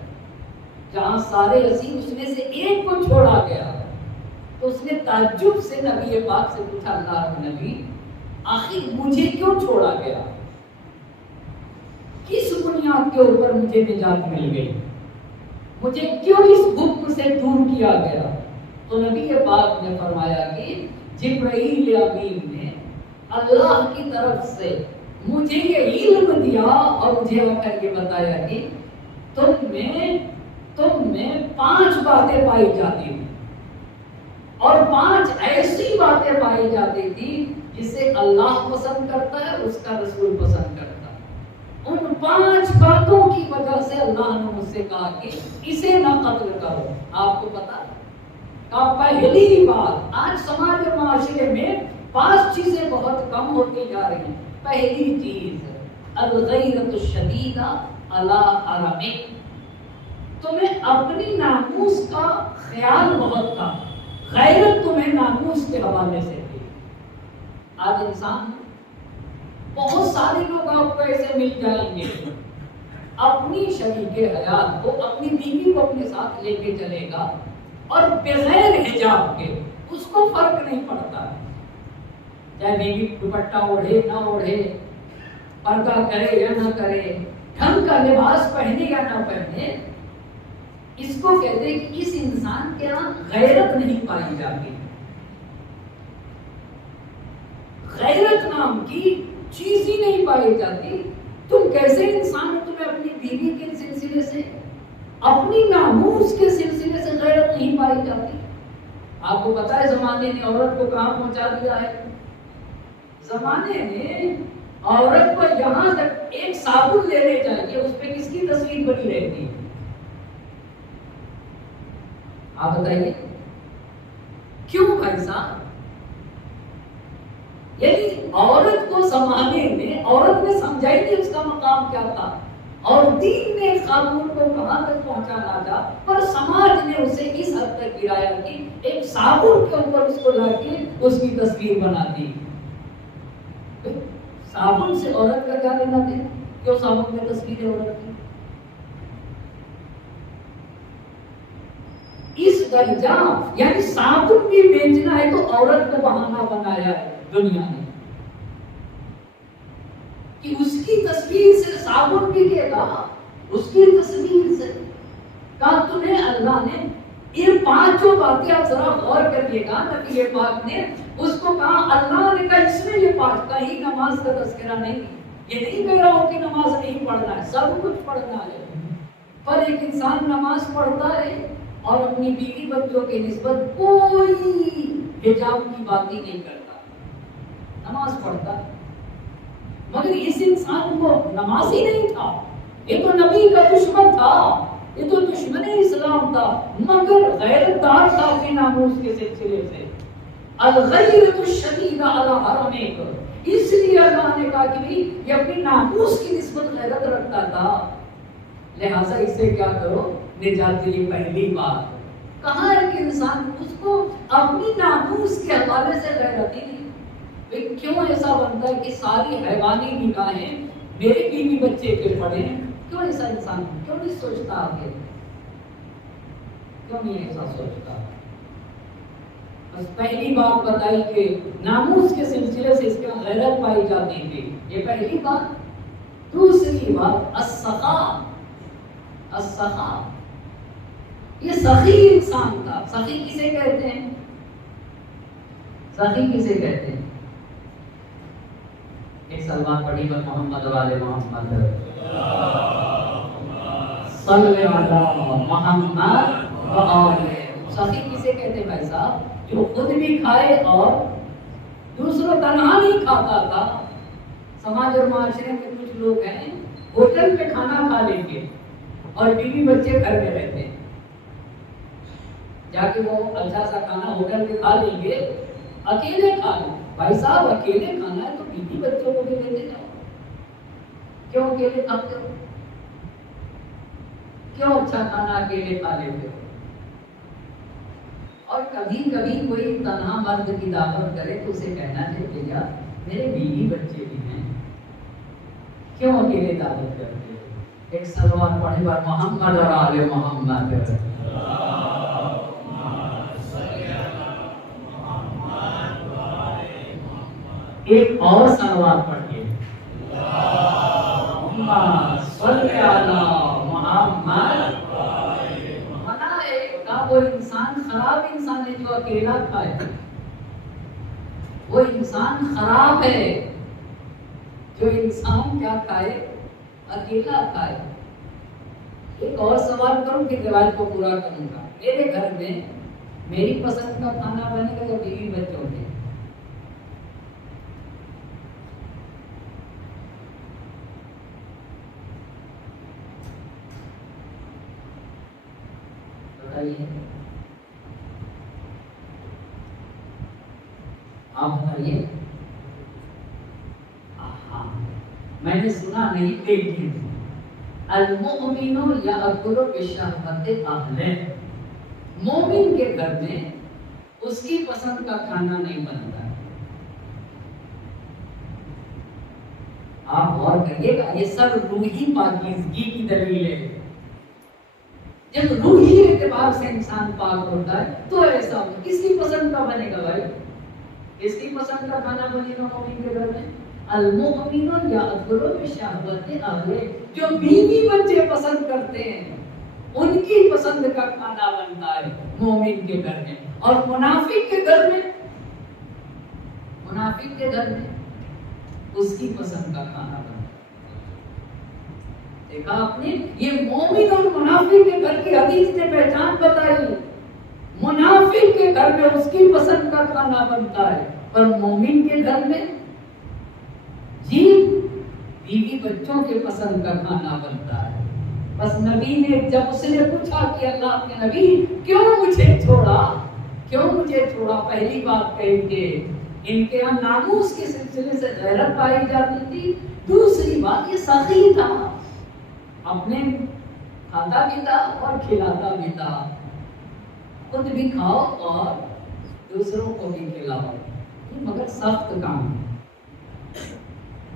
جہاں سارے اسیر اس میں سے ایک کو چھوڑا گیا تو اس نے تعجب سے نبی پاک سے پوچھا، اللہ کے نبی آخر مجھے کیوں چھوڑا گیا، کس بنیاد کے اوپر مجھے نجات مل گئی، مجھے کیوں اس حکم سے دور کیا گیا؟ تو نبی پاک نے فرمایا کہ جبرائیل امین نے اللہ کی طرف سے مجھے یہ علم دیا اور مجھے آ کر یہ بتایا کہ تم میں 5 باتیں پائی جاتی تھی، اور 5 ایسی باتیں پائی جاتی تھی جسے اللہ پسند کرتا ہے، اس کا رسول پسند کرتا ہے. ان 5 باتوں کی وجہ سے اللہ نے مجھ سے کہا کہ اسے نہ قتل کرو. آپ کو پتا ہے پہلی بات، آج سماج اور معاشرے میں 5 چیزیں بہت کم ہوتی جا رہی ہیں. پہلی چیز الغیرۃ الشدیدہ علی حرمک. تمہیں اپنی ناموس کا خیال بہت تھا، غیرت تمہیں ناموس کے حوالے سے تھی. آج انسان بہت سارے لوگ آپ کو ایسے مل جائیں گے، اپنی شریک حیات کو، اپنی بیوی کو اپنے ساتھ لے کے چلے گا اور بغیر حجاب کے اس کو فرق نہیں پڑتا، چاہے بیوی دوپٹہ اوڑھے نہ اوڑھے، پردہ کرے یا نہ کرے، ڈھنگ کا لباس پہنے یا نہ پہنے. اس کو کہتے ہیں کہ اس انسان کے یہاں غیرت نہیں پائی جاتی. غیرت نام کی چیز ہی نہیں پائی جاتی. تم کیسے انسان ہو، تمہیں اپنی بیوی کے سلسلے سے، اپنی ناموس کے سلسلے سے غیرت نہیں پائی جاتی. آپ کو پتا ہے زمانے نے عورت کو کہاں پہنچا دیا ہے؟ زمانے نے عورت کو یہاں تک ایک صابن لینے چاہیے اس پہ کس کی تصویر بنی رہتی ہے؟ آپ بتائیے کیوں بھائی صاحب؟ یعنی عورت کو زمانے میں عورت نے سمجھائی کہ اس کا مقام کیا تھا، اور دین نے قانون کو کہاں تک پہنچانا تھا، پر سماج نے اسے اس حد تک گرایا کہ ایک صابن کے اوپر اس کو لا کے اس کی تصویر بنا دی۔ صابن سے عورت کا کیا لینا دینا؟ کیوں صابن میں تصویر ہے عورت کی؟ اس درجہ یعنی صابن بھی بیچنا ہے تو عورت کو بہانہ بنایا ہے دنیا نے کہ اس کی تصویر سے صابن بکے گا، اس کی تصویر سے۔ کہا تمہیں اللہ نے یہ پانچوں باتیں آپ ذرا غور کریے گا، نبی پاک نے اس کو کہا، اللہ نے کہا اس میں یہ پانچ، کہیں نماز کا تذکرہ نہیں، یہ نہیں کہہ رہا ہو کہ نماز نہیں پڑھنا ہے، سب کچھ پڑھنا ہے، پر ایک انسان نماز پڑھتا ہے اور اپنی بیوی بچوں کے نسبت کوئی حجاب کی بات ہی نہیں کرتا، نماز پڑھتا ہے، مگر اس انسان کو نماز ہی نہیں تھا، یہ تو نبی کا دشمن تھا، یہ تو دشمن اسلام تھا، مگر غیرت دار تھا اپنے ناموس کے سلسلے سے۔ الغیرۃ الشدید علی حرمیک، اس لیے اللہ نے کہا کہ یہ اپنی ناموس کی نسبت غیرت رکھتا تھا، لہٰذا اسے کیا کرو، نجات کے لیے پہلی بات کہاں ہے کہ انسان اس کو اپنی ناموس کے حوالے سے غیرت ہی نہیں۔ کیوں ایسا بنتا ہے کہ ساری حیوانی نکاحیں میرے بیوی بچے کے پڑے ہیں؟ کیوں ایسا انسان کیوں نہیں سوچتا آگے؟ کیوں نہیں ایسا سوچتا؟ بس پہلی بات بتائی کہ ناموس کے سلسلے سے اس کا غیرت پائی جاتی تھی، یہ پہلی بات۔ دوسری بات السخا، السخا، یہ سخی انسان تھا۔ سخی کسے کہتے ہیں؟ سخی کسے کہتے ہیں؟ ایک سلمان پڑھی پر محمد والے محمد صلی اللہ محمد وآلہ۔ سخی کسے کہتے ہیں بھائی صاحب؟ جو خود بھی کھائے اور دوسروں تنہا نہیں کھاتا تھا۔ سماج اور معاشرے میں کچھ لوگ ہیں ہوٹل میں کھانا کھا لیں گے اور بیوی بچے گھر میں رہتے ہیں، جا کے وہ اچھا سا کھانا ہوٹل میں کھا لیں گے، اکیلے کھا لیں۔ بھائی صاحب اکیلے کھانا ہے تو بیوی بچوں کو بھی لیتے جاؤ، کیوں اکیلے کھاتے ہو؟ کیوں اچھا کھانا اکیلے کھا لیتے ہو؟ اور کبھی کبھی کوئی تنہا مرد کی دعوت کرے تو اسے کہنا چاہیے کہ یار میرے بیوی بچے بھی ہیں، کیوں اکیلے دعوت کرتے ہو؟ ایک سلوات پڑھے پر محمد اور آل محمد۔ ایک اور سلوات پڑھیے، اللہم صلی علی محمد۔ منع ہے کہ وہ انسان خراب انسان ہے جو اکیلا کھائے، وہ انسان خراب ہے جو انسان کیا کھائے، اکیلا کھائے۔ ایک اور سوال کروں کہ روایت کو پورا کروں گا۔ میرے گھر میں میری پسند کا کھانا بنے گا یا بیوی بچوں کے؟ آپ بتائیے۔ میں نے سنا نہیں، لیکن المؤمن یأکل بشہوۃ اہلہ، مومن کے گھر میں اس کی پسند کا کھانا نہیں بنتا۔ آپ غور کریے گا، یہ سب روحی پاکیزگی کی دلیل ہے۔ جب روحی اعتبار سے انسان پاک ہوتا ہے تو ایسا ہوتا۔ کس کی پسند کا بنے گا بھائی؟ کس کی پسند کا کھانا بنے گا مومن کے گھر میں؟ المؤمن یأکل بشہوۃ اہلہ، جو بیوی بچے پسند کرتے ہیں ان کی پسند کا کھانا بنتا ہے مومن کے گھر میں۔ اور منافق کے گھر میں، منافق کے گھر میں اس کی پسند کا کھانا بنتا ہے۔ دیکھا آپ نے، یہ مومن اور منافق کے گھر کی حدیث نے پہچان بتائی۔ منافق منافق کے گھر میں اس کی پسند کا کھانا بنتا ہے، پر مومن کے گھر میں جی بیوی بچوں کے پسند کا کھانا بنتا ہے۔ بس نبی نے جب اس نے پوچھا کہ اللہ کے نبی کیوں مجھے چھوڑا، پہلی بات کہی کہ ان کے یہاں ناموس کے سلسلے سے غیرت پائی جاتی تھی، دوسری بات یہ سخی تھا، اپنے کھاتا بھی تھا اور کھلاتا بھی تھا، خود بھی کھاؤ اور دوسروں کو بھی کھلاؤ، یہ مگر سخت کام ہے۔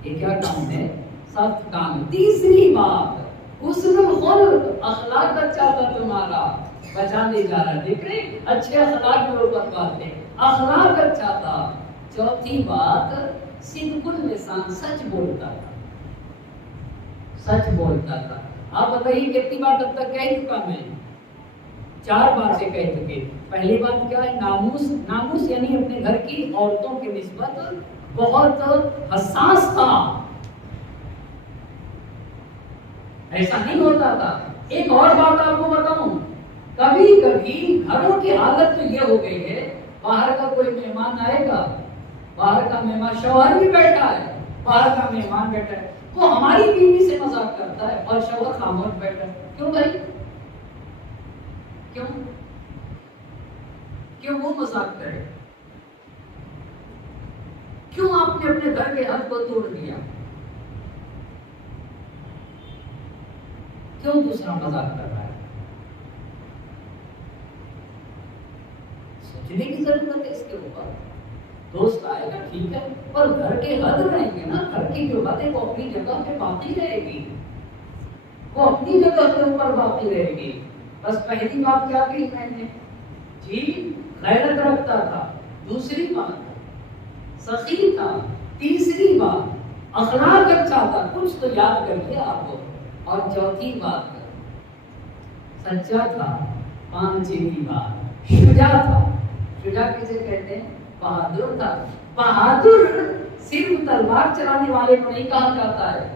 یہ کیا کام ہے؟ سخت کام۔ تیسری بات حسن الخلق، اخلاق اچھا تھا تمہارا، بچانے جا رہا، دیکھ رہے اچھے اخلاق میں اوپر بات ہے، اخلاق اچھا تھا۔ چوتھی بات صدق اللسان، سچ بولتا تھا، سچ بولتا تھا۔ آپ بتائیے کتنی بات اب تک کہہ چکا میں؟ 4 باتیں کہہ چکے۔ پہلی بات کیا ہے؟ ناموس، ناموس یعنی اپنے گھر کی عورتوں کی نسبت بہت حساس تھا، ایسا نہیں ہوتا تھا۔ ایک اور بات آپ کو بتاؤں، کبھی کبھی گھروں کی حالت تو یہ ہو گئی ہے، باہر کا کوئی مہمان آئے گا، باہر کا مہمان، شوہر بھی بیٹھا ہے، باہر کا مہمان بیٹھا ہے، وہ ہماری بیوی سے مذاق کرتا ہے اور شوہر خاموش بیٹھا ہے۔ کیوں بھائی؟ کیوں وہ مذاق کرے؟ کیوں آپ نے اپنے گھر کے حد کو توڑ دیا؟ کیوں دوسرا مذاق کر رہا ہے؟ سوچنے کی ضرورت ہے اس کے اوپر۔ دوست آئے گا ٹھیک ہے، پر گھر کے حد رہیں گے نا، گھر کی جو حد ہے وہ اپنی جگہ پہ باقی رہے گی، وہ اپنی جگہ کے اوپر باقی رہے گی۔ بس پہلی بات کیا کہی میں نے؟ جی غیرت رکھتا تھا، دوسری بات سخی تھا، تیسری بات اخلاق اچھا تھا، کچھ تو یاد کریے آپ کو، اور چوتھی بات سچا تھا، پانچویں بات شجاع تھا۔ شجاع کسے کہتے ہیں؟ بہادر تھا۔ بہادر صرف تلوار چلانے والے کو نہیں کہا جاتا ہے،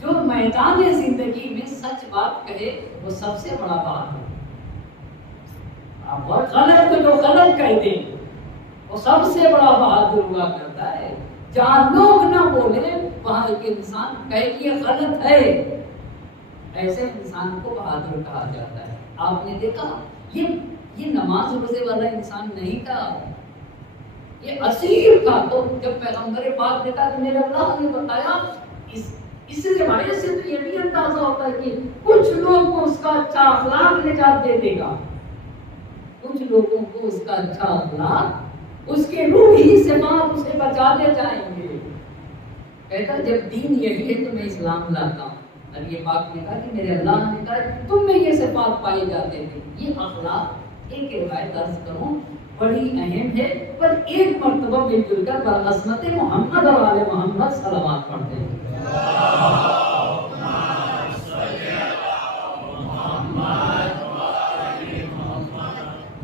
جو میدان زندگی میں سچ بات کہے وہ سب سے بڑا بہادر۔ اور غلط کو جو غلط کہہ دے وہ سب سے بڑا بہادر ہوا کرتا ہے۔ جہاں لوگ نہ بولے وہاں ایک انسان کہے کہ یہ غلط ہے، ایسے انسان کو بہادر کہا جاتا ہے۔ آپ نے دیکھا یہ نماز روزے والا انسان نہیں تھا، یہ اسیر تھا۔ تو جب پیغمبر پاک نے کہا کہ میرے اللہ نے بتایا، اس روایت سے تو یہ بھی اندازہ ہوتا ہے کہ کچھ لوگوں کو اس کا اچھا اخلاق نجات دے دے گا، کچھ لوگوں کو اس کا اچھا اخلاق، اس کے روحی صفات اسے بچا دے جائیں گے۔ کہتا جب دین یہی ہے تو میں اسلام لاتا ہوں۔ نبی پاک نے کہا کہ میرے اللہ نے کہا تم میں یہ صفات پائی جاتے تھے۔ یہ اخلاق ایک روایت عرض کروں بڑی اہم ہے، پر ایک مرتبہ مل جل کر برعظمت محمد اور آل محمد صلوات پڑھتے ہیں۔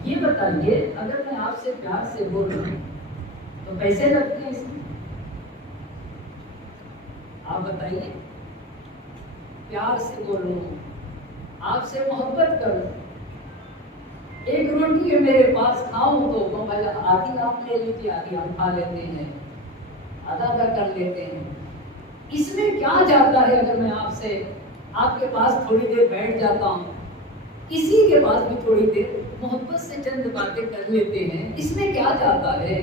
یہ بتائیے اگر میں آپ سے پیار سے بول رہا ہوں تو پیسے لگتے ہیں اس میں؟ آپ بتائیے، پیار سے بولوں، آپ سے محبت کروں، ایک روٹی ہے میرے پاس کھاؤں تو آدھی آپ لے لیجیے، آدھی ہم کھا لیتے ہیں، آدھا آدھا کر لیتے ہیں۔ اس میں کیا جاتا ہے اگر میں آپ کے پاس تھوڑی دیر بیٹھ جاتا ہوں، کسی کے پاس بھی تھوڑی دیر محبت سے چند باتیں کر لیتے ہیں، اس میں کیا جاتا ہے؟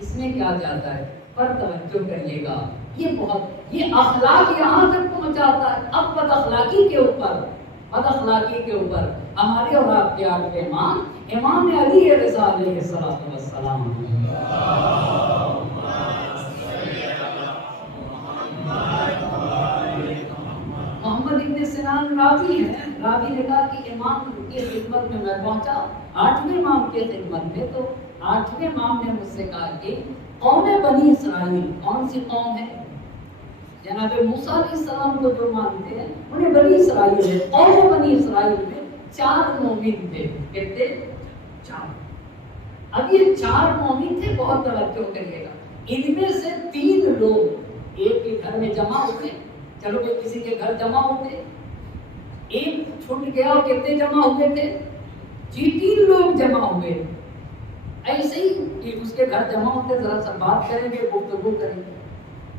اس میں کیا جاتا ہے؟ پر توجہ کریے گا، یہ اخلاق یہاں تک پہنچاتا ہے۔ اب بد اخلاقی کے اوپر ہمارے اور آپ کے آٹھویں امام علی رضا علیہ السلام، محمد ابن سنان راوی ہیں، راوی نے کہا کہ امام کی خدمت میں پہنچا، 8ویں امام کی خدمت میں، تو 8ویں امام نے مجھ سے کہا کہ قوم بنی اسرائیل کون سی قوم ہے؟ جناب موسیٰ علیہ السلام کو جو مانتے ہیں انہیں بنی اسرائیل ہے۔ قوم بنی اسرائیل میں 4 مومن تھے، کہتے 4۔ اب یہ 4 مومن تھے، بہت توجہ کریے گا، ان میں سے 3 لوگ ایک کے گھر میں جمع ہوتے، چلو کہ کسی کے گھر جمع ہوتے، ایک چھوٹ گیا اور کتنے جمع ہوئے تھے؟ جی 3 لوگ جمع ہوئے، ایسے ہی کہ اس کے گھر جمع ہوتے ذرا سا بات کریں گے، گفتگو کریں گے.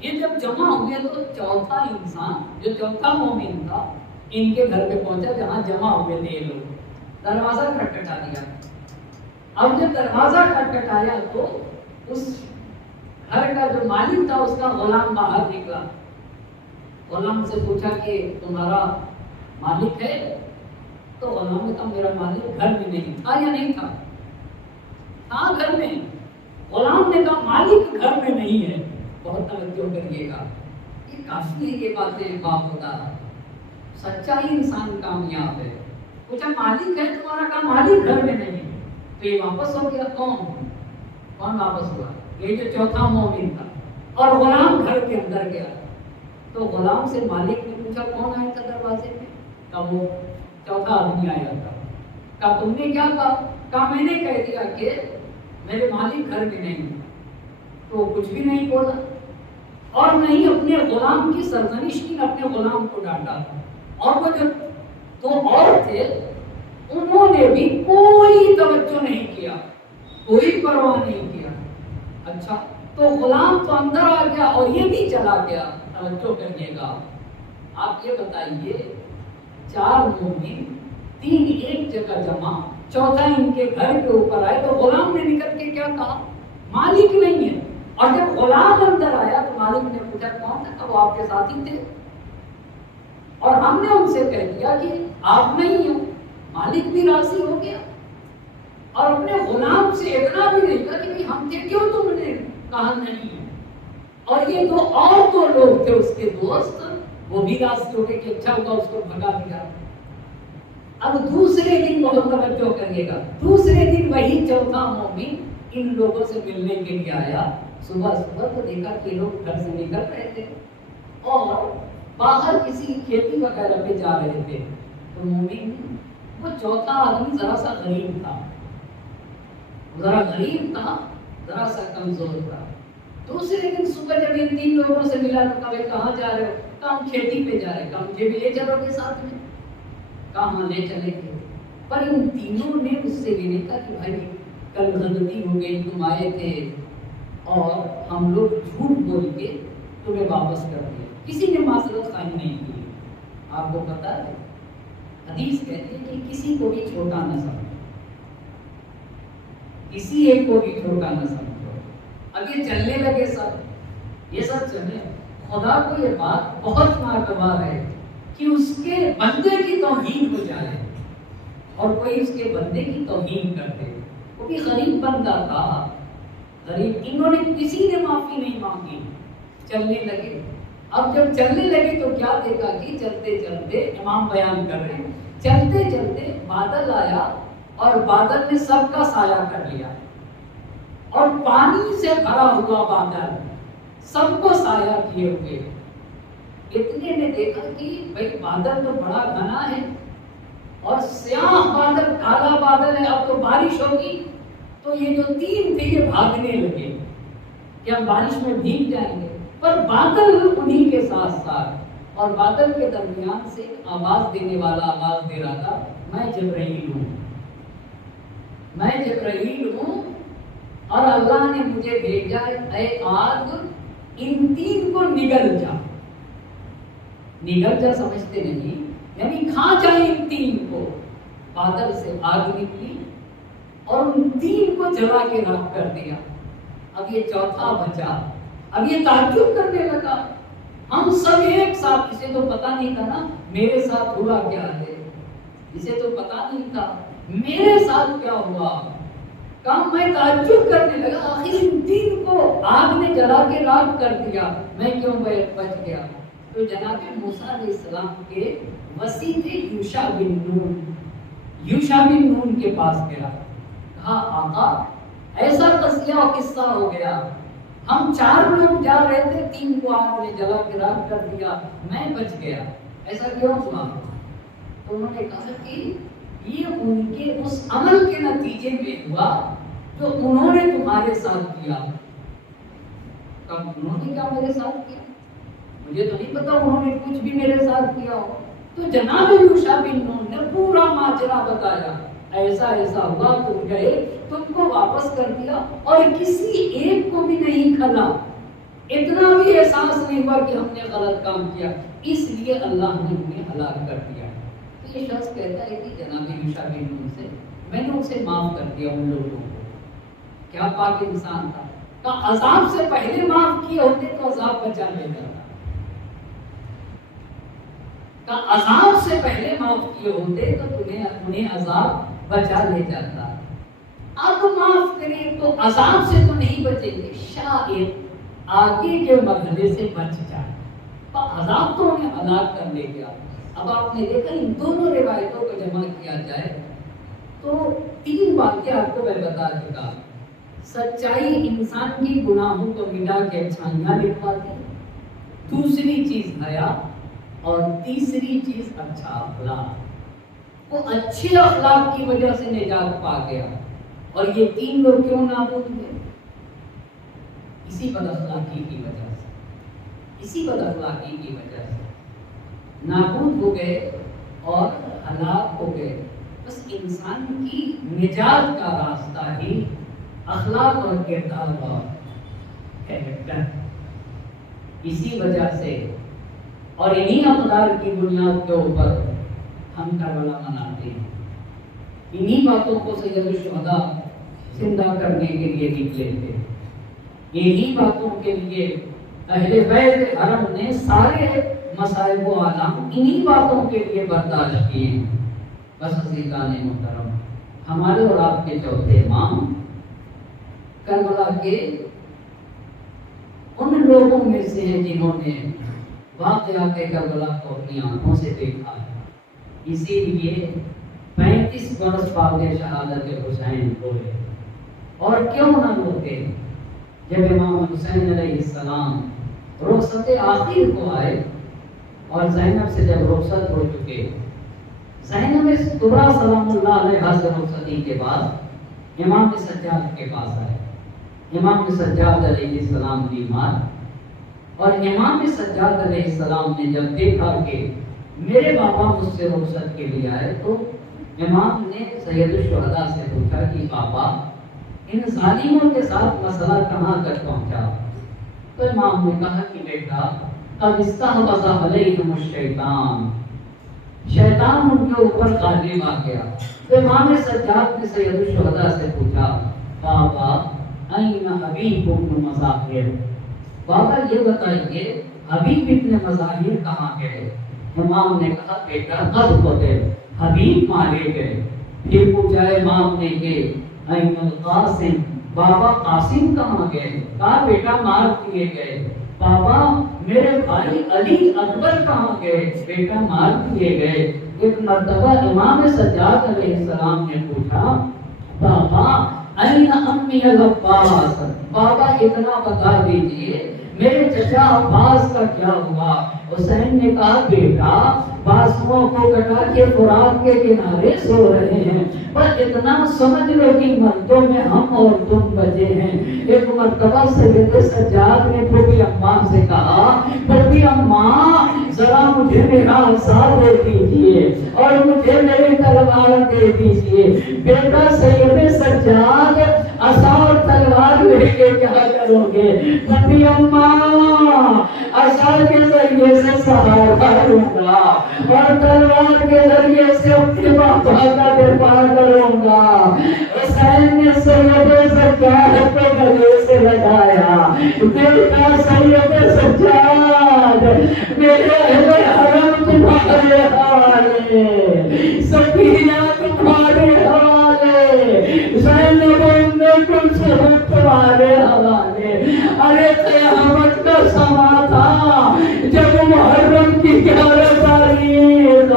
یہ جب جمع ہوئے تو چوتھا انسان جو چوتھا مومن تھا ان کے گھر پہ پہنچا جہاں جمع ہوئے تھے یہ لوگ. دروازہ کھٹکھٹا دیا. اب جب دروازہ کھٹکھٹایا تو اس گھر کا جو مالک تھا اس کا غلام باہر نکلا. غلام سے پوچھا کہ تمہارا مالک ہے؟ تو غلام نے کہا میرا مالک گھر میں نہیں تھا. یا نہیں تھا؟ تھا گھر میں. غلام نے کہا مالک گھر میں نہیں ہے. بہت توجہ کریے گا، یہ کافی ہے یہ باتیں باپ ہوتا ہے. سچا ہی انسان کامیاب ہے. پوچھا مالک ہے تمہارا؟ کہا مالک گھر میں نہیں. تو یہ واپس ہو گیا. کون واپس ہوا؟ یہ جو چوتھا مومن تھا. اور غلام گھر کے اندر گیا. تو غلام سے مالک نے پوچھا کون آیا تھا دروازے میں؟ کہا وہ چوتھا آدمی آیا تھا. کہا تم نے کیا کہا؟ کہا میں نے کہہ دیا کہ میرے مالک گھر میں نہیں. تو کچھ بھی نہیں بولا اور نہیں اپنے غلام کی سرزنش کی، اپنے غلام کو ڈانٹا. اور وہ جو 2 اور تھے انہوں نے بھی کوئی توجہ نہیں کیا، کوئی پرواہ نہیں کیا. اچھا تو غلام تو اندر آ گیا اور یہ بھی چلا گیا. توجہ کریے گا. آپ یہ بتائیے 4 مومن 3 ایک جگہ جمع، چوتھا ان کے گھر کے اوپر آئے تو غلام نے نکل کے کیا کہا؟ مالک نہیں ہے. اور جب غلام اندر آیا تو مالک نے پوچھا کون تھا؟ وہ آپ کے ساتھی تھے اور ہم نے ان سے کہہ دیا کہ آپ نہیں ہیں. مالک بھی راضی ہو گیا اور اپنے غلام سے اتنا بھی نہیں کہا کہ ہم تھے کیوں تم نے کہا نہیں ہے. اور یہ 2 اور 2 لوگ تھے اس کے دوست، وہ بھی راضی ہو گئے کہ اچھا ہوگا اس کو بھگا دیا. اب دوسرے دن بہت توجہ کریے گا. دوسرے دن وہی چوتھا مومن ان لوگوں سے ملنے کے لیے آیا. صبح تو دیکھا کہ لوگ گھر سے نکل رہے تھے اور باہر کسی کھیتی وغیرہ پہ جا رہے تھے. تو مومن وہ چوتھا آدمی ذرا سا غریب تھا، ذرا سا کمزور تھا. دوسرے دن صبح جب ان 3 لوگوں سے ملا تو کہا کہاں جا رہے ہو؟ کہا ہم کھیتی پہ جا رہے. کہا مجھے بھی لے چلو گے ساتھ میں؟ کہا ہاں لے چلیں گے. پر ان تینوں نے اس سے یہ نہیں کہا کہ بھائی کل غلطی ہو گئی، تم آئے تھے اور ہم لوگ جھوٹ بول کے تمہیں واپس کر دیا. کسی نے معذرت خواہی نہیں کی. آپ کو پتا ہے حدیث کہتی ہے کہ کسی کو بھی چھوٹا نہ سمجھو، کسی ایک کو بھی چھوٹا نہ سمجھو. اب یہ چلنے لگے یہ سب چلے. خدا کو یہ بات بہت ناگوار ہے کہ اس کے بندے کی توہین ہو جائے اور کوئی اس کے بندے کی توہین کر دے. وہ بھی غریب بندہ تھا، غریب. انہوں نے کسی نے معافی نہیں مانگی. چلنے لگے. اب جب چلنے لگے تو کیا دیکھا کہ چلتے چلتے امام بیان کر رہے ہیں چلتے چلتے بادل آیا اور بادل نے سب کا سایہ کر لیا اور پانی سے بھرا ہوا بادل سب کو سایہ کیے ہوئے. اتنے نے دیکھا کہ بھائی بادل تو بڑا گھنا ہے اور سیاہ بادل، کالا بادل ہے، اب تو بارش ہوگی. تو یہ جو 3 تھے یہ بھاگنے لگے کہ ہم بارش میں بھیگ جائیں گے. پر بادل انہی کے ساتھ ساتھ اور بادل کے درمیان سے آواز دینے والا آواز دے رہا تھا میں جبرائیل ہوں اور اللہ نے مجھے بھیجا اے آگ ان 3 کو نگل جا سمجھتے نہیں، یعنی کھا جائے ان 3 کو. بادل سے آگ نکلی اور ان 3 کو جلا کے راکھ کر دیا. اب یہ چوتھا بچا. اب یہ تعجب کرنے لگا ہم سب ایک ساتھ. اسے تو پتا نہیں تھا نا میرے ساتھ ہوا کیا ہے، اسے تو پتا نہیں تھا میرے ساتھ کیا ہوا. کام میں تعجب کرنے لگا آخر ان 3 کو آگ نے جلا کے راکھ کر دیا، میں کیوں بچ گیا. تو جناب موسیٰ علیہ السلام کے وصی تھے یوشع بن نون کے پاس گیا. کہا آقا ایسا قصہ ہو گیا، ہم 4 لوگ جا رہے تھے، 3 کو آگ نے جلا کے راکھ کر دیا، میں بچ گیا، ایسا کیوں ہوا؟ تو انہوں نے کہا کہ یہ ان کے اس عمل کے نتیجے میں ہوا جو انہوں نے تمہارے ساتھ کیا. کب انہوں نے کیا میرے ساتھ کیا؟ مجھے تو نہیں پتا انہوں نے کچھ بھی میرے ساتھ کیا ہو. تو جناب یوشع بن نون نے پورا ماجرا بتایا ایسا ایسا ہوا، تم گئے، تم کو واپس کر دیا اور کسی ایک کو بھی نہیں کھلا، اتنا بھی احساس نہیں ہوا کہ ہم نے غلط کام کیا، اس لیے اللہ نے انہیں ہلاک کر دیا۔ تو یہ شخص کہتا ہے کہ جناب یوشع بن نون سے میں نے اسے معاف کر دیا ان لوگوں کو، کیا پاک انسان تھا، کہ عذاب سے پہلے معاف کیے ہوتے تو عذاب بچا لے جاتا، کہ عذاب سے پہلے معاف کیے ہوتے تو انہیں عذاب بچا لے جاتا، اب معاف کرے تو عذاب سے تو نہیں بچیں گے، شاید آگے کے مرحلے سے بچ جائے، تو عذاب تو انہیں ہلاک کر لے گیا۔ اب آپ نے دیکھا ان دونوں روایتوں کو جمع کیا جائے تو تین واقعات کو میں بتا چکا۔ سچائی انسان کی گناہوں کو مٹا کے اچھائیاں لکھواتی ہے، دوسری چیز حیا، اور تیسری چیز اچھا اخلاق۔ وہ اچھے اخلاق کی وجہ سے نجات پا گیا، اور یہ تین لوگ کیوں نابود ہوئے؟ اسی بد اخلاقی کی وجہ سے، اسی بد اخلاقی کی وجہ سے نابود ہو گئے اور ہلاک ہو گئے۔ بس انسان کی نجات کا راستہ ہی اخلاق اور کردار اور کیریکٹر، اسی وجہ سے اور انہی اقدار کی بنیاد کے اوپر ہم کربلا مناتے ہیں۔ انہی باتوں کو سید الشہداء زندہ کرنے کے لیے نکلے تھے، انہی باتوں کے لیے اہل بیت حرم نے سارے مصائب و آلام انہی باتوں کے لیے برداشت کیے ہیں۔ بس عزیزان محترم، ہمارے اور آپ کے چوتھے امام کربلا کے ان لوگوں میں سے ہیں جنہوں نے واقعات کربلا کو اپنی آنکھوں سے دیکھا ہے، اسی لیے 35 برس بعد شہادت حسین ہوئے۔ اور کیوں نہ روتے؟ جب امام حسین علیہ السلام رخصت آخر کو آئے اور زینب سے جب رخصت ہو چکے، زینب صغریٰ سلام اللہ علیہا سے رخصتی کے بعد امام سجاد کے پاس آئے۔ امام سجاد علیہ السلام بیمار، اور امام سجاد علیہ السلام نے جب دیکھا کہ میرے بابا مجھ سے رخصت کے لیے آئے، تو امام نے سید الشہداء سے پوچھا کہ بابا ان ظالموں کے ساتھ مسئلہ کہاں تک پہنچا؟ تو امام نے کہا کہ بیٹا قد استحوذ علیہم الشیطان، شیطان ان کے اوپر غالب آ گیا۔ تو امام سجاد نے سید الشہداء سے پوچھا بابا این حبیب ابن مظاہر، بابا یہ بتائیے حبیب ابن مظاہر کہاں گئے؟ امام نے کہا بیٹا قد قتل، حبیب مارے گئے۔ پھر پوچھا امام نے کہ این القاسم، بابا قاسم کہاں گئے؟ کہا بیٹا مار دیے گئے۔ بابا میرے بھائی علی اکبر کہاں گئے؟ بیٹا مار دیے گئے۔ ایک مرتبہ امام سجاد علیہ السلام نے پوچھا بابا این امی العباس، بابا اتنا بتا دیجئے میرے چچا عباس کا کیا ہوا؟ حسین نے کہا بیٹا بازوؤں کو کٹا کے فرات کے کنارے سو رہے ہیں، پر اتنا سمجھ لو کہ مردوں میں ہم اور تم بچے ہیں۔ ایک مرتبہ سید سجاد نے پھوپھی اماں سے کہا پھوپھی اماں ذرا مجھے میرا عصا دے دیجئے اور مجھے میری تلوار دے دیجئے۔ بیٹا سید سجاد عصا اور تلوار لے کے کیا کرو گے؟ پھوپھی اماں عصا کے ذریعے سے سہارا لوں گا اور تلوار کے ذریعے سے اپنی بابا کا دفاع کروں گا۔ حسین نے سید سجاد کو گلے سے لگایا، بیٹا سید سجاد میرے اہل حرم تمہارے حوالے، سکینہ تمہارے حوالے، زینب ام کلثوم تمہارے حوالے۔ ارے قیامت کا سما تھا جب محرم کی 11 تاریخ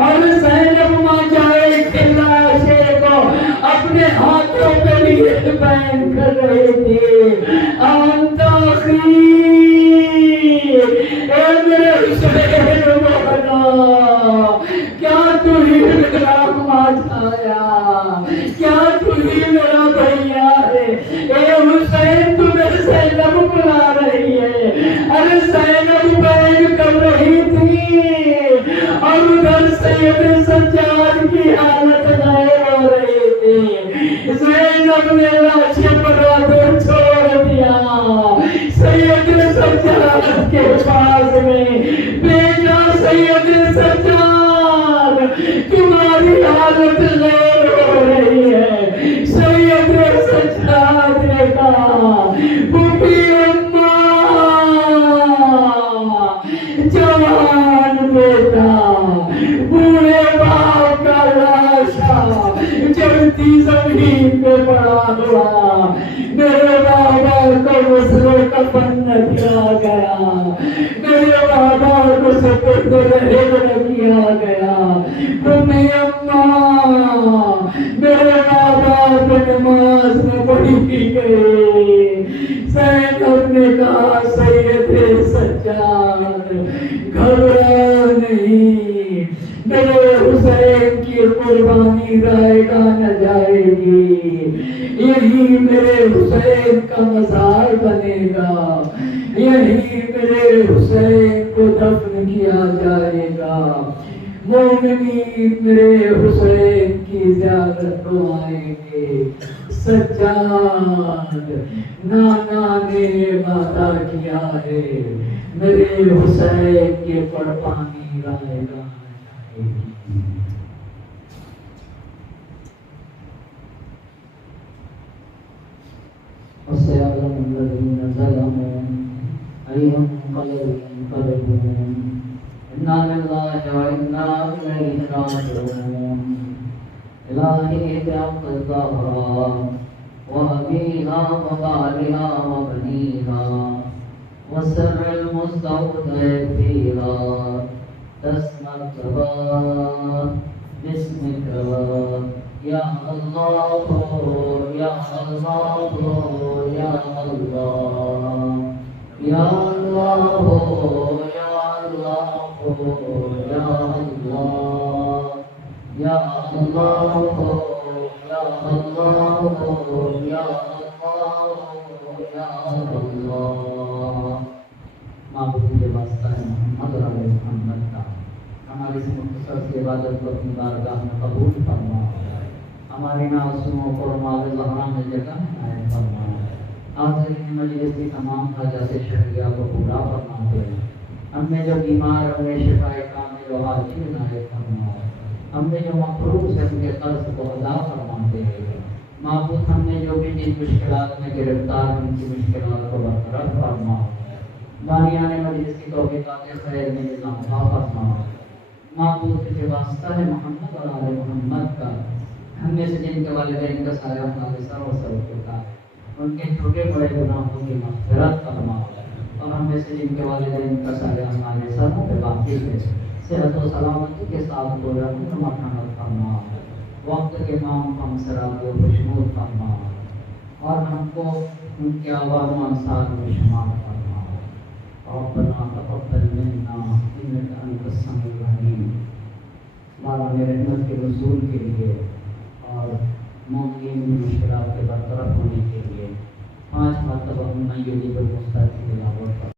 اور زینب ماں جائے کھلاشے کو اپنے ہاتھوں پہ لیے بیان کر رہے تھے انت اخی، اے میرے حسین مولا، کیا تو ہی میرا ماں آیا، کیا تو ہی میرا بھیا ہے، اے حسین تو زینب نے لاش برابر چھوڑ دیا، سید سجاد کے پاس میں بیٹا سید سجاد تمہاری حالت غیر ہو رہی ہے۔ سید سجاد نے کہا بھوپی جوان بیٹا بوڑھے باپ کا لاشا جلتی زمین پہ پڑا ہوا، میرے بابا کو مسلم کفن نہ کیا گیا، میرے بابا کو سپرد رحم نہ کیا گیا۔ امی اماں میرے بابا پہ نماز نہ پڑھی گئی۔ زینب نے کہا سید سجاد گھبرا نہیں، میرے حسین کی قربانی رائے گا نہ جائے گی، یہی میرے حسین کا مزار بنے گا، یہی میرے حسین کو دفن کیا جائے گا۔ مومنین میرے حسین کی زیارت کو آئیں گے۔ سجاد نانا نے وعدہ کیا ہے میرے حسین کے قربانی رائے گا جائے گی۔ وسيعلم الذين ظلموا أي منقلب ينقلبون إنا لله وإنا إليه راجعون إلهي بعبد الزهراء وأبيها وبعلها وبنيها وسر المستودع فيها تسمك باسمك يا الله يا الله يا الله يا الله يا الله يا الله يا الله يا الله يا الله يا الله معبود کے واسطہ ہے محمد اور علیہ محمد کا ہماری اس مختصر سی عبادت کو اپنی بارگاہ میں قبول فرما، ہماری ناسوں کو مال زہرا میں جگہ عنایت فرما، حاضرین مجلس کی تمام حاجات شرعیہ کو پورا فرما دے، ہم میں جو بیمار ہوئے شفائے کامل و عاجل عنایت فرما، ہم نے جو مقروض ہے ان کے قرض کو ادا فرما دے، معبود ہم نے جو بھی جن مشکلات میں گرفتار ہیں ان کی مشکلات کو برطرف فرما، بانیان مجلس کی توفیقات خیر میں اضافہ فرما، معبود کے واسطہ ہے محمد اور آل محمد کا، ہم میں سے جن کے والدین کا سایہ ہمارے سر و سر ہوتا ہے ان کے چھوٹے بڑے گناہوں کی مغفرت فرما، اور ہم میں سے جن کے والدین کا سایہ ہمارے سروں پہ باقی ہے صحت و سلامتی کے ساتھ گویا مرحمت فرما، وقت کے امام ہم سراب و خوشنود فرما، اور ہم کو ان کے آواز و انصار میں شمار فرما۔ ربنا تقبل منا انك انت السميع العليم، اللہ نے رحمت کے رسول کے لیے اور مومنین کی مشکلات کے برطرف ہونے کے لیے 5 مرتبہ من یجیب المضطر کی تلاوت